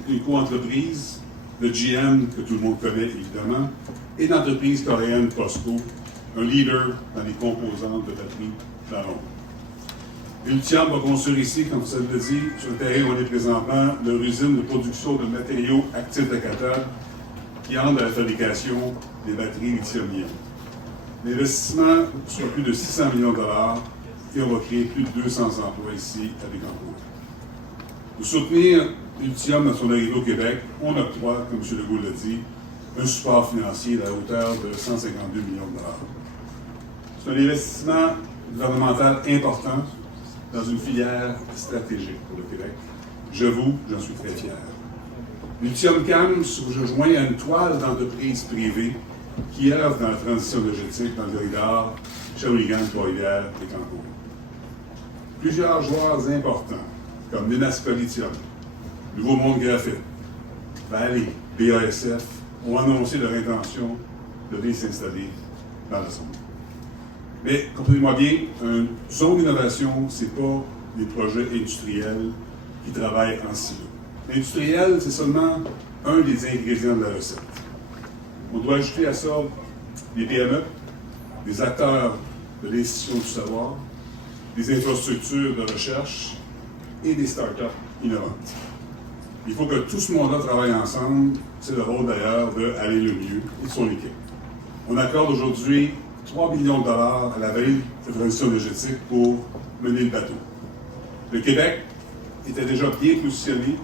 une co-entreprise de GM que tout le monde connaît évidemment, et l'entreprise coréenne POSCO, un leader dans les composantes de batterie dans le monde. Lithium va construire ici, comme vous le dit, sur le terrain où on est présentement, leur usine de production de matériaux actifs de cathode qui entrent dans la fabrication des batteries lithium-ion. L'investissement sur plus de 600 millions de dollars et on va créer plus de 200 emplois ici à Bécancour. Pour soutenir Lithium dans son arrivée au Québec, on octroie, comme M. Legault l'a dit, un support financier à la hauteur de 152 millions de dollars. C'est un investissement gouvernemental important dans une filière stratégique pour le Québec. J'en suis très fier. Lithium Cam se rejoint à une toile d'entreprises privées qui œuvrent dans la transition énergétique dans le corridor Shawinigan, Trois-Rivières et Bécancour. Plusieurs joueurs importants, comme Nenasco Lithium, Nouveau Monde Graphite, Valley, BASF, ont annoncé leur intention de venir s'installer dans la zone. Mais, comprenez-moi bien, une zone d'innovation, ce n'est pas des projets industriels qui travaillent en silo. L'industriel, c'est seulement un des ingrédients de la recette. On doit ajouter à ça des PME, des acteurs de l'institution du savoir, des infrastructures de recherche et des start-up innovantes. Il faut que tout ce monde-là travaille ensemble. C'est le rôle d'ailleurs de Aller le mieux et de son équipe. On accorde aujourd'hui 3 millions de dollars à la vallée de transition énergétique pour mener le bateau. Le Québec était déjà bien positionné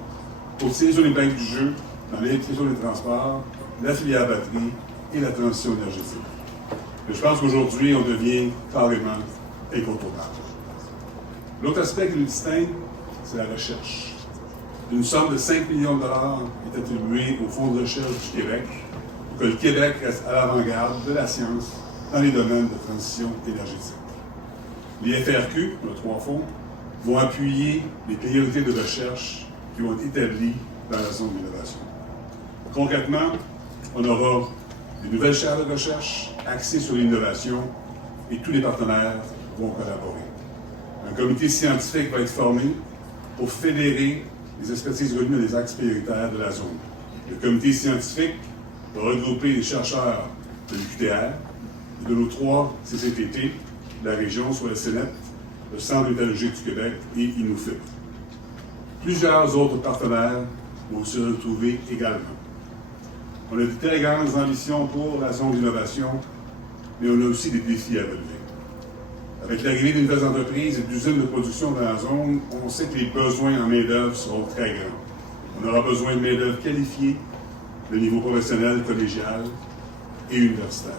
pour tirer sur les bains du jeu dans l'électricité des transports, la filière batterie et la transition énergétique. Mais je pense qu'aujourd'hui, on devient carrément incontournable. L'autre aspect qui nous distingue, c'est la recherche. Une somme de 5 millions de dollars est attribuée au Fonds de recherche du Québec pour que le Québec reste à l'avant-garde de la science dans les domaines de transition énergétique. Les FRQ, nos 3 fonds, vont appuyer les priorités de recherche qui vont être établies dans la zone d'innovation. Concrètement, on aura des nouvelles chaires de recherche axées sur l'innovation et tous les partenaires vont collaborer. Un comité scientifique va être formé pour fédérer les expertises revenues dans les axes prioritaires de la zone. Le comité scientifique va regrouper les chercheurs de l'UQTR et de nos 3 CCTT de la région, soit le CNET, le Centre métallurgique du Québec et INUFIP. Plusieurs autres partenaires vont se retrouver également. On a de très grandes ambitions pour la zone d'innovation mais on a aussi des défis à relever. Avec l'arrivée de nouvelles entreprises et d'usines de production dans la zone, on sait que les besoins en main-d'œuvre seront très grands. On aura besoin de main-d'œuvre qualifiée, de niveau professionnel, collégial et universitaire.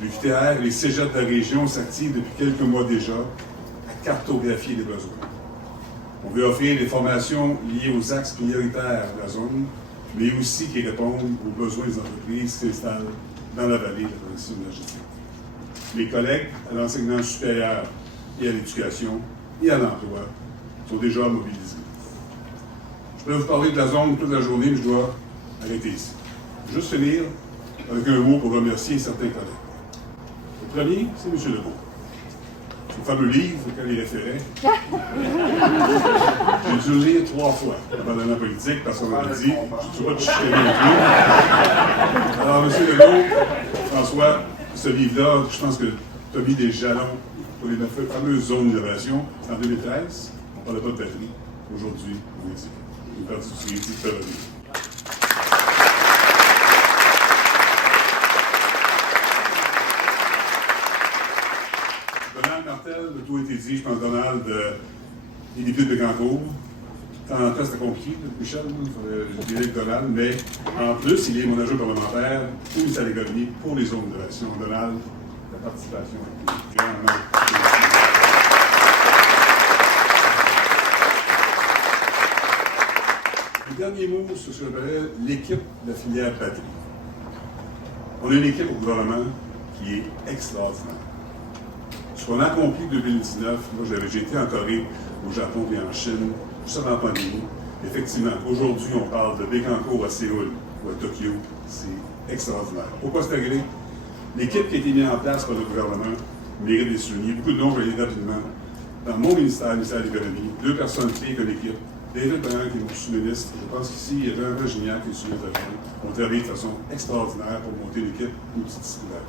L'UQTR et les cégeps de la région s'activent depuis quelques mois déjà à cartographier les besoins. On veut offrir des formations liées aux axes prioritaires de la zone, mais aussi qui répondent aux besoins des entreprises qui s'installent dans la vallée de la transition énergétique. Mes collègues à l'enseignement supérieur et à l'éducation et à l'emploi sont déjà mobilisés. Je peux vous parler de la zone toute la journée, mais je dois arrêter ici. Je vais juste finir avec un mot pour remercier certains collègues. Le premier, c'est M. Legault. Son fameux livre auquel il référait. J'ai dû le lire 3 fois avant d'aller en politique parce qu'on m'a dit je ne sais pas de chicaner non plus. Alors, M. Legault, François, ce livre-là, je pense que tu as mis des jalons pour les fameuses zones d'innovation. C'est en 2013. On ne parlait pas de batterie. Aujourd'hui, on est ici. Une partie du crédit de revenir. Donald Martel, le tout a été dit, je pense, Donald, il est plus de Bécancour. En temps, c'était compliqué, Michel, il fallait avec Donald, mais en plus, il est mon adjoint parlementaire au ministère de l'économie pour les zones d'innovation. Donald, la participation est grandement. Le dernier mot sur ce que j'appelle l'équipe de la filière batterie. On a une équipe au gouvernement qui est extraordinaire. Ce qu'on a accompli en 2019, moi j'ai été en Corée, au Japon et en Chine, juste avant la pandémie. Effectivement, aujourd'hui, on parle de Bécancour à Séoul ou à Tokyo. C'est extraordinaire. Pourquoi c'est arrivé? L'équipe qui a été mise en place par le gouvernement mérite des souligner. Beaucoup de noms, je vais aller rapidement. Dans mon ministère, le ministère de l'Économie, 2 personnes clés de l'équipe. David Brin, qui est mon sous-ministre. Je pense qu'ici, il y a Jean Gignac, qui est sous-ministre de l'Économie. On travaille de façon extraordinaire pour monter l'équipe multidisciplinaire.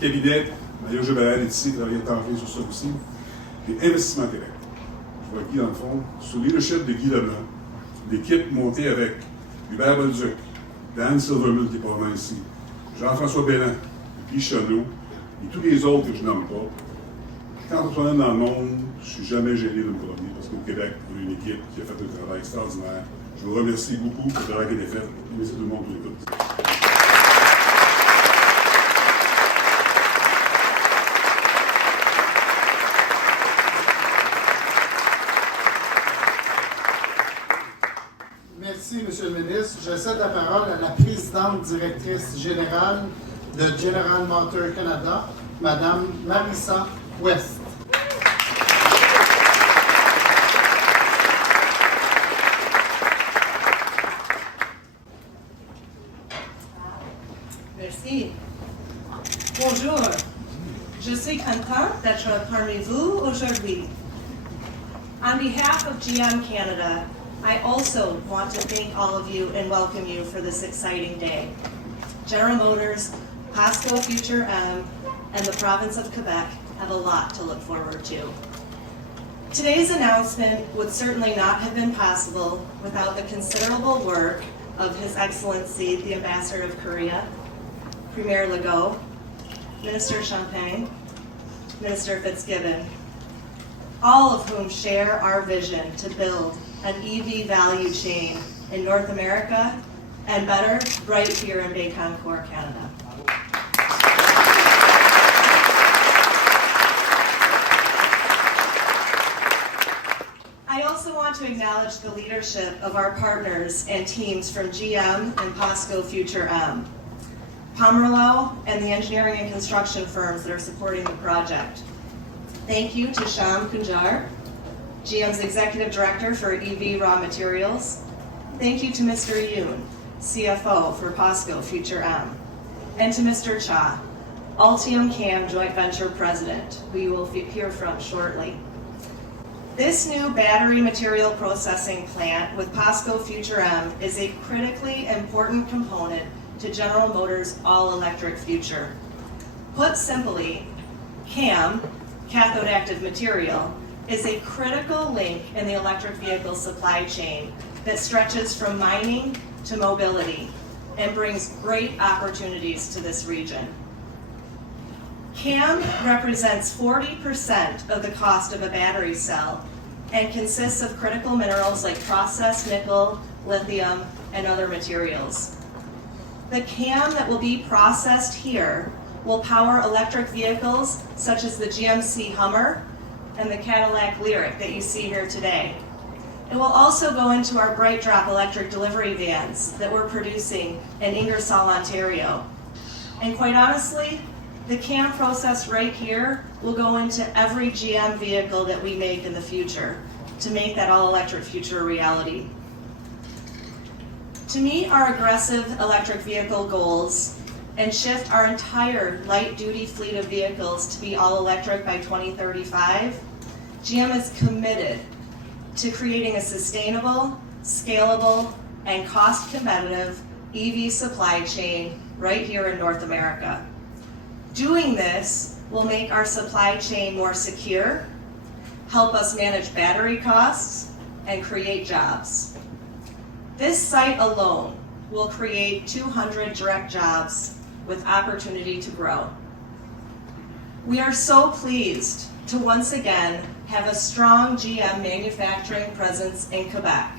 Cabinet, Mario Gebaral est ici, travaille en temps plein sur ça aussi. Et Investissement Québec. Je vois Guy dans le fond, sous le leadership de Guy Leblanc, l'équipe montée avec Hubert Bolduc, Dan Silverman qui est probablement ici, Jean-François Bellan, Guy Chonneau, et tous les autres que je nomme pas. Quand on se promène dans le monde, je ne suis jamais gêné de me promener parce qu'au Québec, on a une équipe qui a fait un travail extraordinaire. Je vous remercie beaucoup pour le travail qui a été fait. Merci tout le monde pour l'écoute. Merci, M. le ministre. Je cède la parole à la présidente directrice générale de General Motors Canada, Mme Marissa West. Merci. Bonjour. Je suis content d'être parmi vous aujourd'hui. On behalf of GM Canada, I also want to thank all of you and welcome you for this exciting day. General Motors, POSCO Future M, and the province of Quebec have a lot to look forward to. Today's announcement would certainly not have been possible without the considerable work of His Excellency, the Ambassador of Korea, Premier Legault, Minister Champagne, Minister Fitzgibbon, all of whom share our vision to build an EV value chain in North America and better right here in Bécancour, Canada. I also want to acknowledge the leadership of our partners and teams from GM and POSCO Future M, Pomerleau, and the engineering and construction firms that are supporting the project. Thank you to Sham Kunjar, GM's Executive Director for EV Raw Materials. Thank you to Mr. Yoon, CFO for POSCO Future M. And to Mr. Cha, Altium Cam Joint Venture President, who you will hear from shortly. This new battery material processing plant with POSCO Future M is a critically important component to General Motors' all-electric future. Put simply, CAM, cathode active material, is a critical link in the electric vehicle supply chain that stretches from mining to mobility and brings great opportunities to this region. CAM represents 40% of the cost of a battery cell and consists of critical minerals like processed nickel, lithium, and other materials. The CAM that will be processed here will power electric vehicles such as the GMC Hummer and the Cadillac Lyriq that you see here today. It will also go into our BrightDrop electric delivery vans that we're producing in Ingersoll, Ontario. And quite honestly, the CAM process right here will go into every GM vehicle that we make in the future to make that all-electric future a reality. To meet our aggressive electric vehicle goals and shift our entire light-duty fleet of vehicles to be all-electric by 2035, GM is committed to creating a sustainable, scalable, and cost-competitive EV supply chain right here in North America. Doing this will make our supply chain more secure, help us manage battery costs, and create jobs. This site alone will create 200 direct jobs with opportunity to grow. We are so pleased to once again have a strong GM manufacturing presence in Quebec,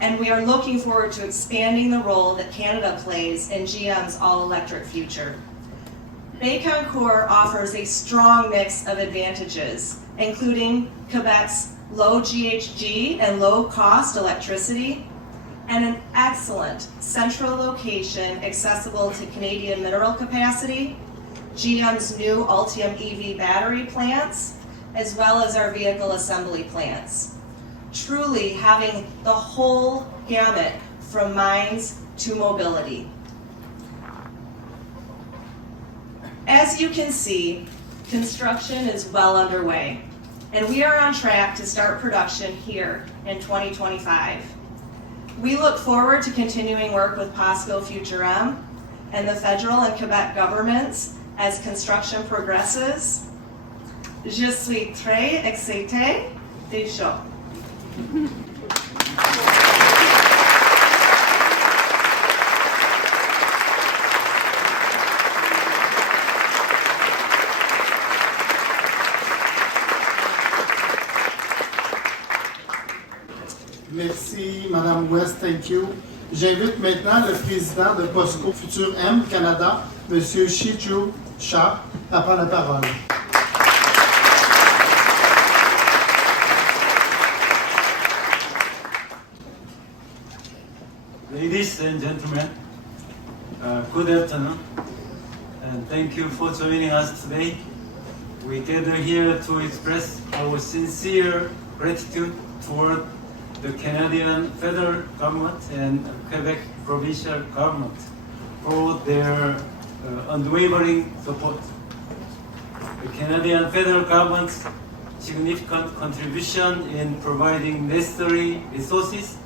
and we are looking forward to expanding the role that Canada plays in GM's all-electric future. Bécancour offers a strong mix of advantages, including Quebec's low GHG and low-cost electricity, and an excellent central location accessible to Canadian mineral capacity, GM's new Ultium EV battery plants, as well as our vehicle assembly plants. Truly having the whole gamut from mines to mobility. As you can see, construction is well underway, and we are on track to start production here in 2025. We look forward to continuing work with POSCO Future M and the federal and Quebec governments as construction progresses. Je suis très excitée déjà. Merci, Madame West, thank you. J'invite maintenant le président de POSCO Future M Canada, M. Shiju Shah, à prendre la parole. Ladies and gentlemen, good afternoon, and thank you for joining us today. We gather here to express our sincere gratitude toward the Canadian federal government and Quebec provincial government for their unwavering support. The Canadian federal government's significant contribution in providing necessary resources,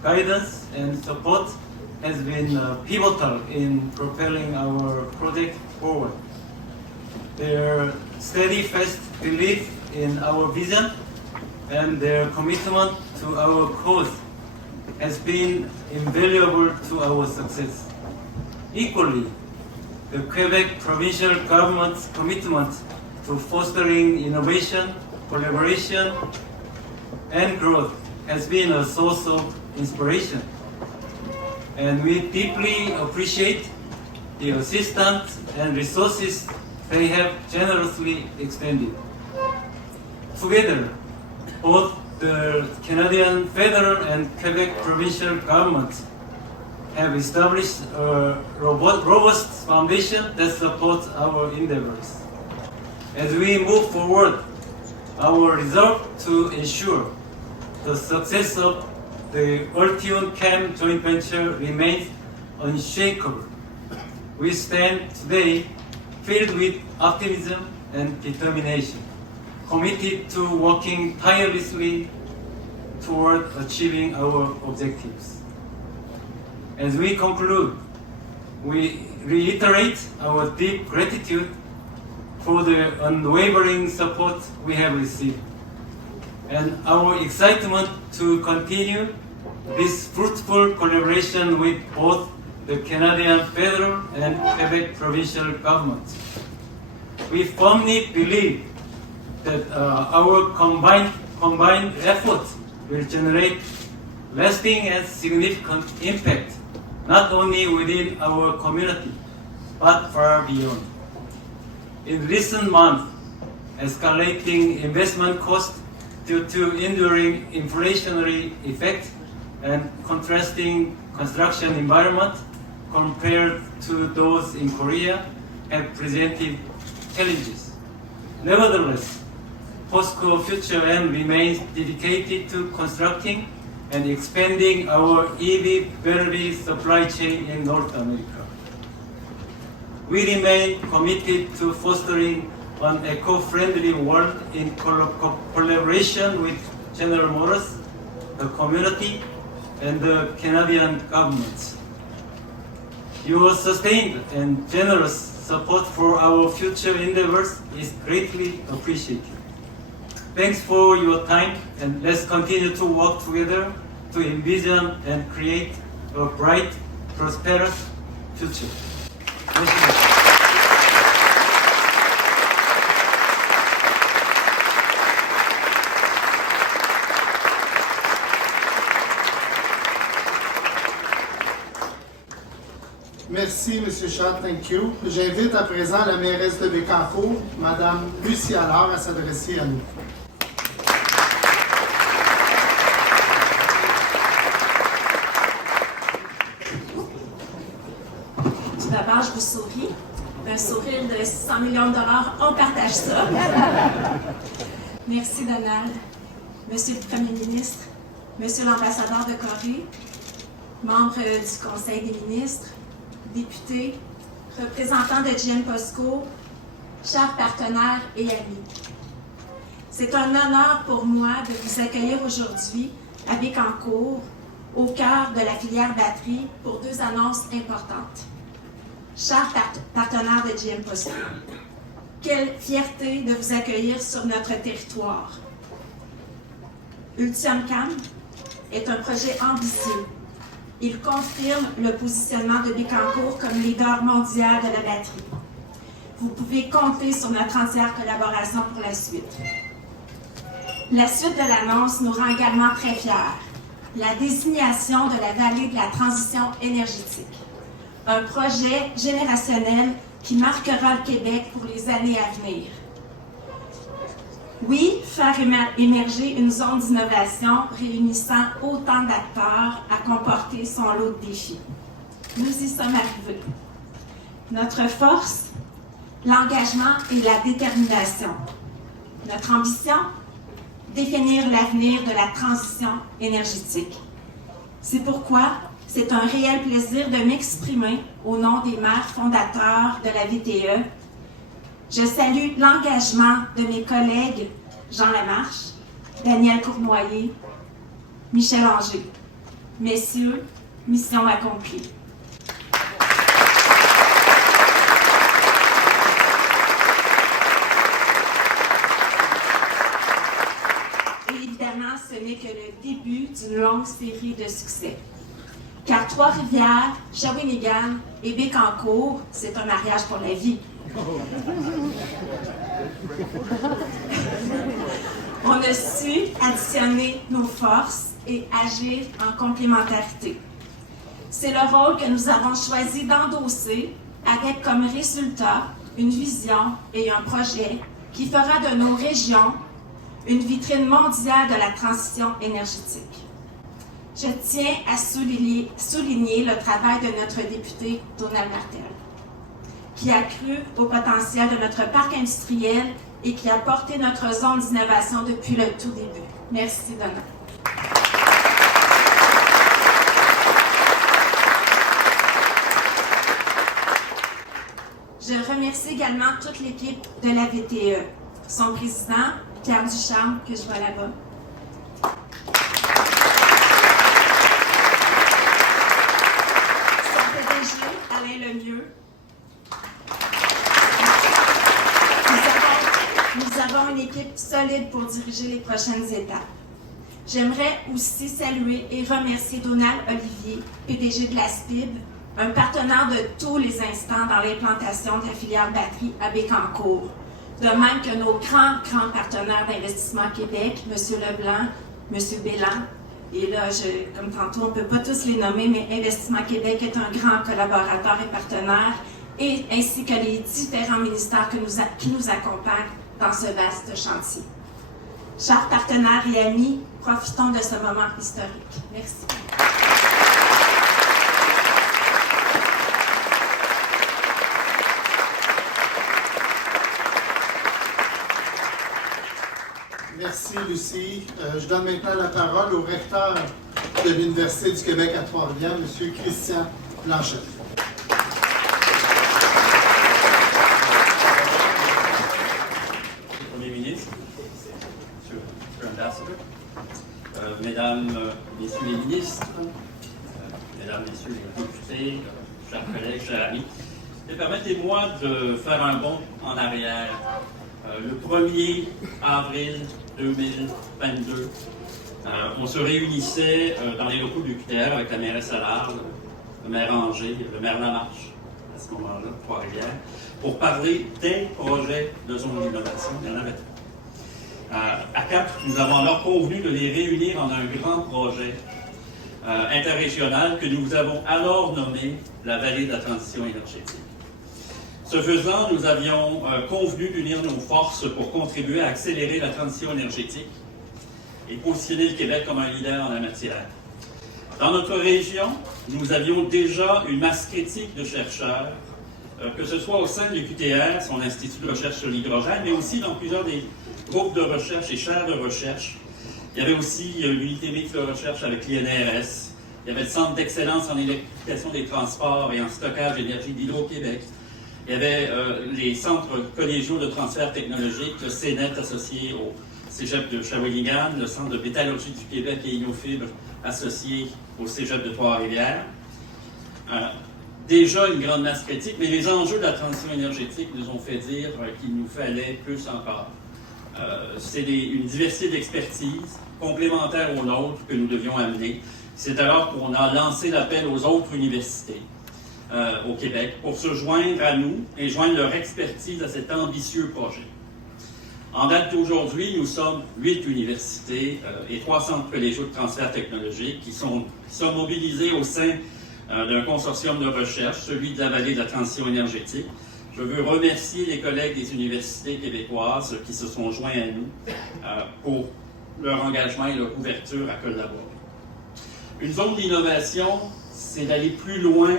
guidance, and support has been pivotal in propelling our project forward. Their steadfast belief in our vision and their commitment to our cause has been invaluable to our success. Equally, the Quebec provincial government's commitment to fostering innovation, collaboration, and growth has been a source of inspiration. And we deeply appreciate the assistance and resources they have generously extended. Together, both the Canadian federal and Quebec provincial governments have established a robust foundation that supports our endeavors. As we move forward, our resolve to ensure the success of the Ultium CAM joint venture remains unshakable. We stand today filled with optimism and determination, committed to working tirelessly toward achieving our objectives. As we conclude, we reiterate our deep gratitude for the unwavering support we have received and our excitement to continue this fruitful collaboration with both the Canadian federal and Quebec provincial governments. We firmly believe that our combined effort will generate lasting and significant impact, not only within our community, but far beyond. In recent months, escalating investment costs due to enduring inflationary effects and contrasting construction environment compared to those in Korea have presented challenges. Nevertheless, POSCO Future M remains dedicated to constructing and expanding our EV battery supply chain in North America. We remain committed to fostering an eco-friendly world in collaboration with General Motors, the community, and the Canadian government. Your sustained and generous support for our future endeavors is greatly appreciated. Thanks for your time, and let's continue to work together to envision and create a bright, prosperous future. Merci, M. Schott, thank you. J'invite à présent la mairesse de Bécancour, Mme Lucie Allard, à s'adresser à nous. Tout d'abord, je vous souris. Un sourire de 600 millions de dollars, on partage ça. Merci, Donald. Monsieur le Premier ministre, Monsieur l'ambassadeur de Corée, membres du Conseil des ministres, députés, représentants de GM POSCO, chers partenaires et amis. C'est un honneur pour moi de vous accueillir aujourd'hui à Bécancour, au cœur de la filière batterie, pour deux annonces importantes. Chers partenaires de GM POSCO, quelle fierté de vous accueillir sur notre territoire. Ultium Cam est un projet ambitieux. Il confirme le positionnement de Bécancour comme leader mondial de la batterie. Vous pouvez compter sur notre entière collaboration pour la suite. La suite de l'annonce nous rend également très fiers. La désignation de la vallée de la transition énergétique. Un projet générationnel qui marquera le Québec pour les années à venir. Oui, faire émerger une zone d'innovation réunissant autant d'acteurs à comporter son lot de défis. Nous y sommes arrivés. Notre force, l'engagement et la détermination. Notre ambition, définir l'avenir de la transition énergétique. C'est pourquoi c'est un réel plaisir de m'exprimer au nom des maires fondateurs de la VTE. Je salue l'engagement de mes collègues Jean Lamarche, Daniel Cournoyer, Michel Anger. Messieurs, mission accomplie. Et évidemment, ce n'est que le début d'une longue série de succès. Car Trois-Rivières, Shawinigan et Bécancour, c'est un mariage pour la vie. On a su additionner nos forces et agir en complémentarité. C'est le rôle que nous avons choisi d'endosser avec comme résultat une vision et un projet qui fera de nos régions une vitrine mondiale de la transition énergétique. Je tiens à souligner le travail de notre député Donald Martel, qui a cru au potentiel de notre parc industriel et qui a porté notre zone d'innovation depuis le tout début. Merci, Donald. Je remercie également toute l'équipe de la VTE, son président, Pierre Ducharme, que je vois là-bas. Son PDG, Alain Lemieux. Nous avons une équipe solide pour diriger les prochaines étapes. J'aimerais aussi saluer et remercier Donald Olivier, PDG de la SPIB, un partenaire de tous les instants dans l'implantation de la filière batterie à Bécancour. De même que nos grands partenaires d'Investissement Québec, M. Leblanc, M. Bélan. Et là, comme tantôt, on ne peut pas tous les nommer, mais Investissement Québec est un grand collaborateur et partenaire, ainsi que les différents ministères qui nous accompagnent dans ce vaste chantier. Chers partenaires et amis, profitons de ce moment historique. Merci. Merci, Lucie. Je donne maintenant la parole au recteur de l'Université du Québec à Trois-Rivières, M. Christian Blanchette. Premier ministre, Monsieur l'ambassadeur, Mesdames, Messieurs les ministres, Mesdames, Messieurs les députés, chers collègues, chers amis, permettez-moi de faire un bond en arrière. Le 1er avril 2022, on se réunissait dans les locaux du QTR avec la mairesse Allard, le maire Angers, le maire Lamarche, à ce moment-là, Trois-Rivières, pour parler des projets de zone d'innovation. Il y en avait à 4, nous avons alors convenu de les réunir en un grand projet interrégional que nous avons alors nommé la Vallée de la transition énergétique. Ce faisant, nous avions convenu d'unir nos forces pour contribuer à accélérer la transition énergétique et positionner le Québec comme un leader en la matière. Dans notre région, nous avions déjà une masse critique de chercheurs, que ce soit au sein du QTR, son institut de recherche sur l'hydrogène, mais aussi dans plusieurs des groupes de recherche et chaires de recherche. Il y avait aussi l'unité mixte de recherche avec l'INRS. Il y avait le Centre d'excellence en électrification des transports et en stockage d'énergie d'Hydro-Québec. Il y avait les centres collégiaux de transfert technologique, le CNET associé au Cégep de Shawinigan, le Centre de métallurgie du Québec et Innofibre associé au Cégep de Trois-Rivières. Déjà une grande masse critique, mais les enjeux de la transition énergétique nous ont fait dire qu'il nous fallait plus encore. C'est une diversité d'expertise complémentaire aux nôtres que nous devions amener. C'est alors qu'on a lancé l'appel aux autres universités au Québec pour se joindre à nous et joindre leur expertise à cet ambitieux projet. En date d'aujourd'hui, nous sommes 8 universités et 3 centres collégiaux de transfert technologique qui sont mobilisés au sein d'un consortium de recherche, celui de la Vallée de la transition énergétique. Je veux remercier les collègues des universités québécoises qui se sont joints à nous pour leur engagement et leur ouverture à collaborer. Une zone d'innovation, c'est d'aller plus loin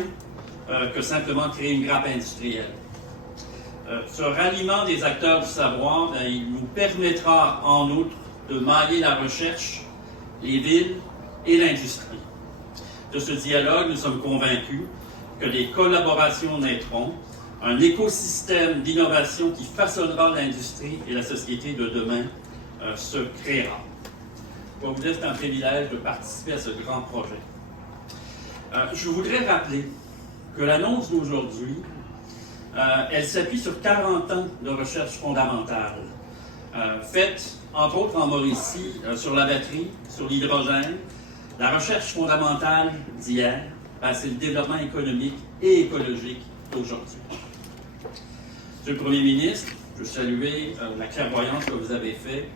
que simplement créer une grappe industrielle. Ce ralliement des acteurs du savoir, il nous permettra en outre de mailler la recherche, les villes et l'industrie. De ce dialogue, nous sommes convaincus que des collaborations naîtront, un écosystème d'innovation qui façonnera l'industrie et la société de demain se créera. Pour vous dire, c'est un privilège de participer à ce grand projet. Je voudrais rappeler que l'annonce d'aujourd'hui, elle s'appuie sur 40 ans de recherche fondamentale, faite entre autres en Mauricie sur la batterie, sur l'hydrogène. La recherche fondamentale d'hier, c'est le développement économique et écologique d'aujourd'hui. Monsieur le Premier ministre, je veux saluer la clairvoyance que vous avez faite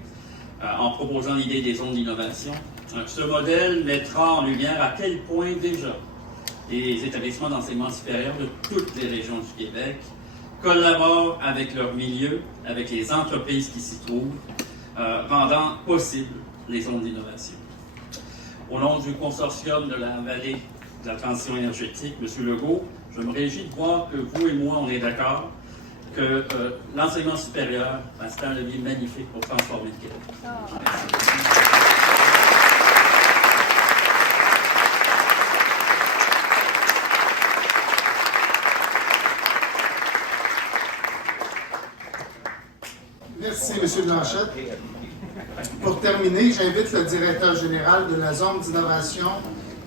en proposant l'idée des zones d'innovation. Ce modèle mettra en lumière à quel point déjà les établissements d'enseignement supérieur de toutes les régions du Québec collaborent avec leur milieu, avec les entreprises qui s'y trouvent, rendant possible les zones d'innovation. Au nom du consortium de la Vallée de la transition énergétique, M. Legault, je me réjouis de voir que vous et moi, on est d'accord que l'enseignement supérieur, c'est un levier magnifique pour transformer le Québec. Merci, M. Blanchette. Pour terminer, j'invite le directeur général de la zone d'innovation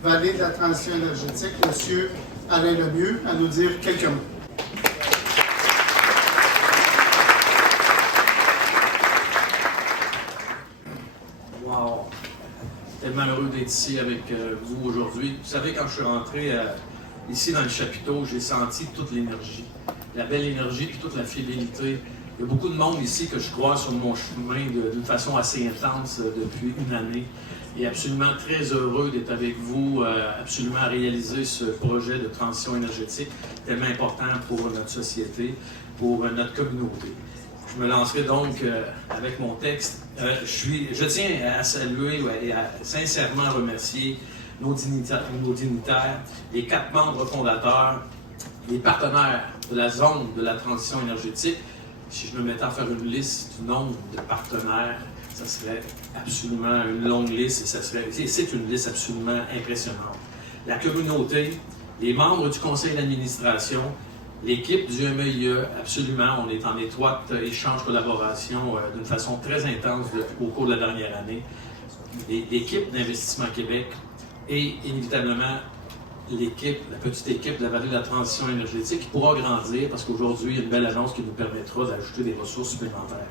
Vallée de la transition énergétique, M. Alain Lemieux, à nous dire quelques mots. Tellement heureux d'être ici avec vous aujourd'hui. Vous savez, quand je suis rentré ici dans le chapiteau, j'ai senti toute l'énergie, la belle énergie et toute la fidélité. Il y a beaucoup de monde ici que je croise sur mon chemin d'une façon assez intense depuis une année. Et absolument très heureux d'être avec vous, absolument à réaliser ce projet de transition énergétique tellement important pour notre société, pour notre communauté. Je me lancerai donc avec mon texte. Je tiens à saluer et à sincèrement remercier nos dignitaires, les 4 membres fondateurs, les partenaires de la zone de la transition énergétique. Si je me mettais à faire une liste du nombre de partenaires, ça serait absolument une longue liste et c'est une liste absolument impressionnante. La communauté, les membres du conseil d'administration, l'équipe du MEIE, absolument, on est en étroite échange, collaboration d'une façon très intense au cours de la dernière année. L'équipe d'Investissement Québec et inévitablement l'équipe, la petite équipe de la Vallée de la transition énergétique qui pourra grandir parce qu'aujourd'hui, il y a une belle annonce qui nous permettra d'ajouter des ressources supplémentaires.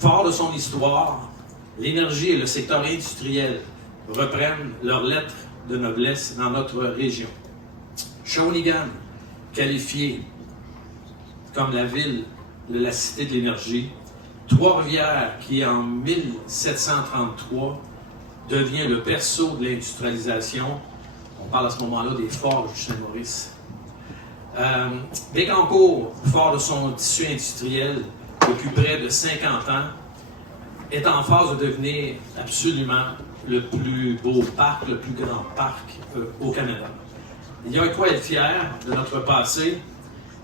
Fort de son histoire, l'énergie et le secteur industriel reprennent leurs lettres de noblesse dans notre région. Shawinigan, qualifiée comme la ville de la cité de l'énergie, Trois-Rivières, qui en 1733 devient le berceau de l'industrialisation. On parle à ce moment-là des forges du Saint-Maurice. Bécancour, fort de son tissu industriel depuis près de 50 ans, est en phase de devenir absolument le plus beau parc, le plus grand parc au Canada. Il y a quoi être fier de notre passé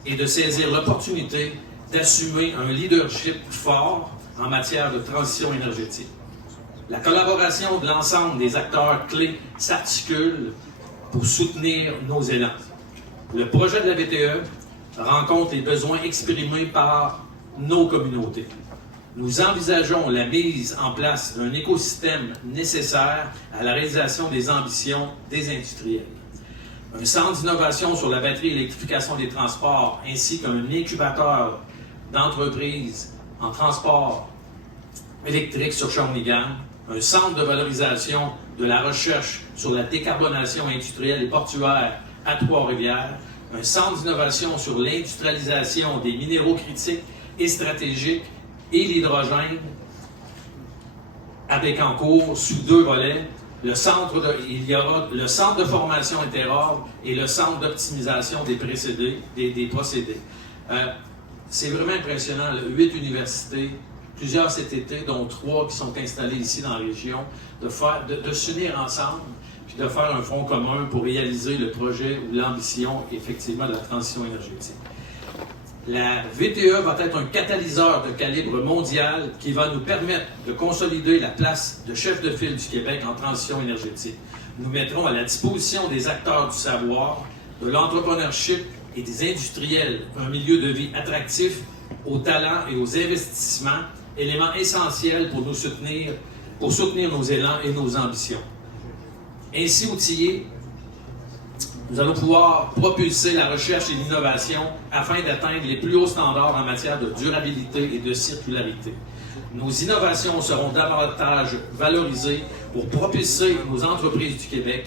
et de saisir l'opportunité d'assumer un leadership fort en matière de transition énergétique. La collaboration de l'ensemble des acteurs clés s'articule pour soutenir nos élans. Le projet de la VTE rencontre les besoins exprimés par nos communautés. Nous envisageons la mise en place d'un écosystème nécessaire à la réalisation des ambitions des industriels. Un centre d'innovation sur la batterie et l'électrification des transports, ainsi qu'un incubateur d'entreprises en transport électrique sur Shawinigan, un centre de valorisation de la recherche sur la décarbonation industrielle et portuaire à Trois-Rivières, un centre d'innovation sur l'industrialisation des minéraux critiques et stratégiques et l'hydrogène à Bécancour sous 2 volets. Il y aura le centre de formation interordre et le centre d'optimisation des procédés. C'est vraiment impressionnant, 8 universités, plusieurs cet été, dont 3 qui sont installées ici dans la région, de s'unir ensemble puis de faire un front commun pour réaliser le projet ou l'ambition, effectivement, de la transition énergétique. La VTE va être un catalyseur de calibre mondial qui va nous permettre de consolider la place de chef de file du Québec en transition énergétique. Nous mettrons à la disposition des acteurs du savoir, de l'entrepreneurship et des industriels un milieu de vie attractif aux talents et aux investissements, éléments essentiels pour soutenir nos élans et nos ambitions. Ainsi outillés, nous allons pouvoir propulser la recherche et l'innovation afin d'atteindre les plus hauts standards en matière de durabilité et de circularité. Nos innovations seront davantage valorisées pour propulser nos entreprises du Québec.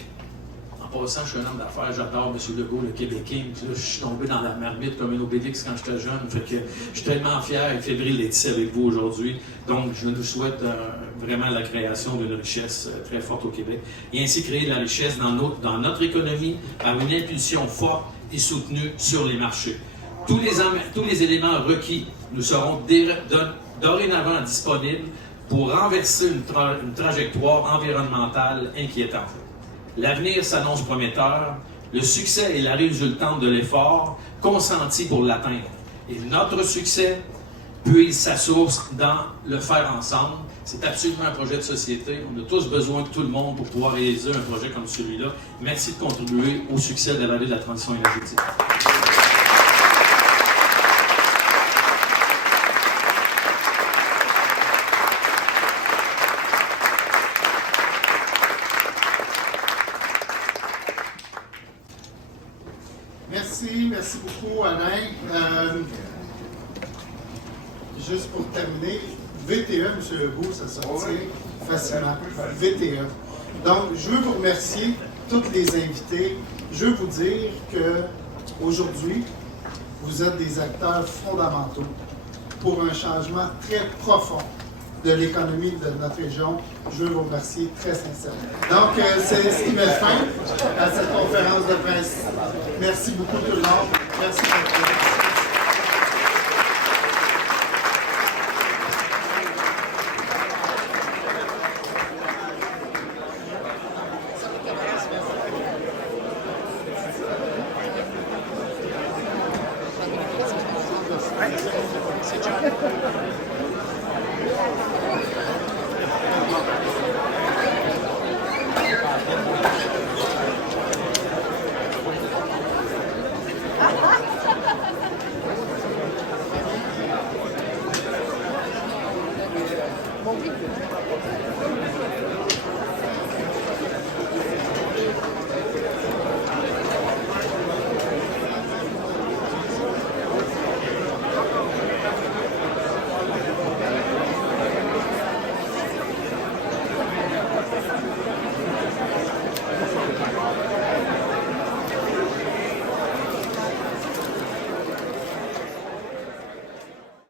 En passant, je suis un homme d'affaires, j'adore M. Legault, le Québec King. Je suis tombé dans la marmite comme un Obélix quand j'étais jeune. Fait que je suis tellement fier et fébrile d'être ici avec vous aujourd'hui. Donc, je nous souhaite vraiment la création d'une richesse très forte au Québec. Et ainsi créer de la richesse dans notre économie par une impulsion forte et soutenue sur les marchés. Tous les éléments requis nous seront dorénavant disponibles pour renverser une trajectoire environnementale inquiétante. L'avenir s'annonce prometteur, le succès est la résultante de l'effort consenti pour l'atteindre. Et notre succès puise sa source dans le faire ensemble. C'est absolument un projet de société. On a tous besoin de tout le monde pour pouvoir réaliser un projet comme celui-là. Merci de contribuer au succès de la Vallée de la transition énergétique. Merci beaucoup, Alain. Juste pour terminer, VTE, M. Legault, ça sortit facilement. VTE. Donc, je veux vous remercier tous les invités, je veux vous dire qu'aujourd'hui, vous êtes des acteurs fondamentaux pour un changement très profond de l'économie de notre région. Je veux vous remercier très sincèrement. Donc, c'est ce qui met fin à cette conférence de presse. Merci beaucoup tout le monde. Merci beaucoup. Bon, oui.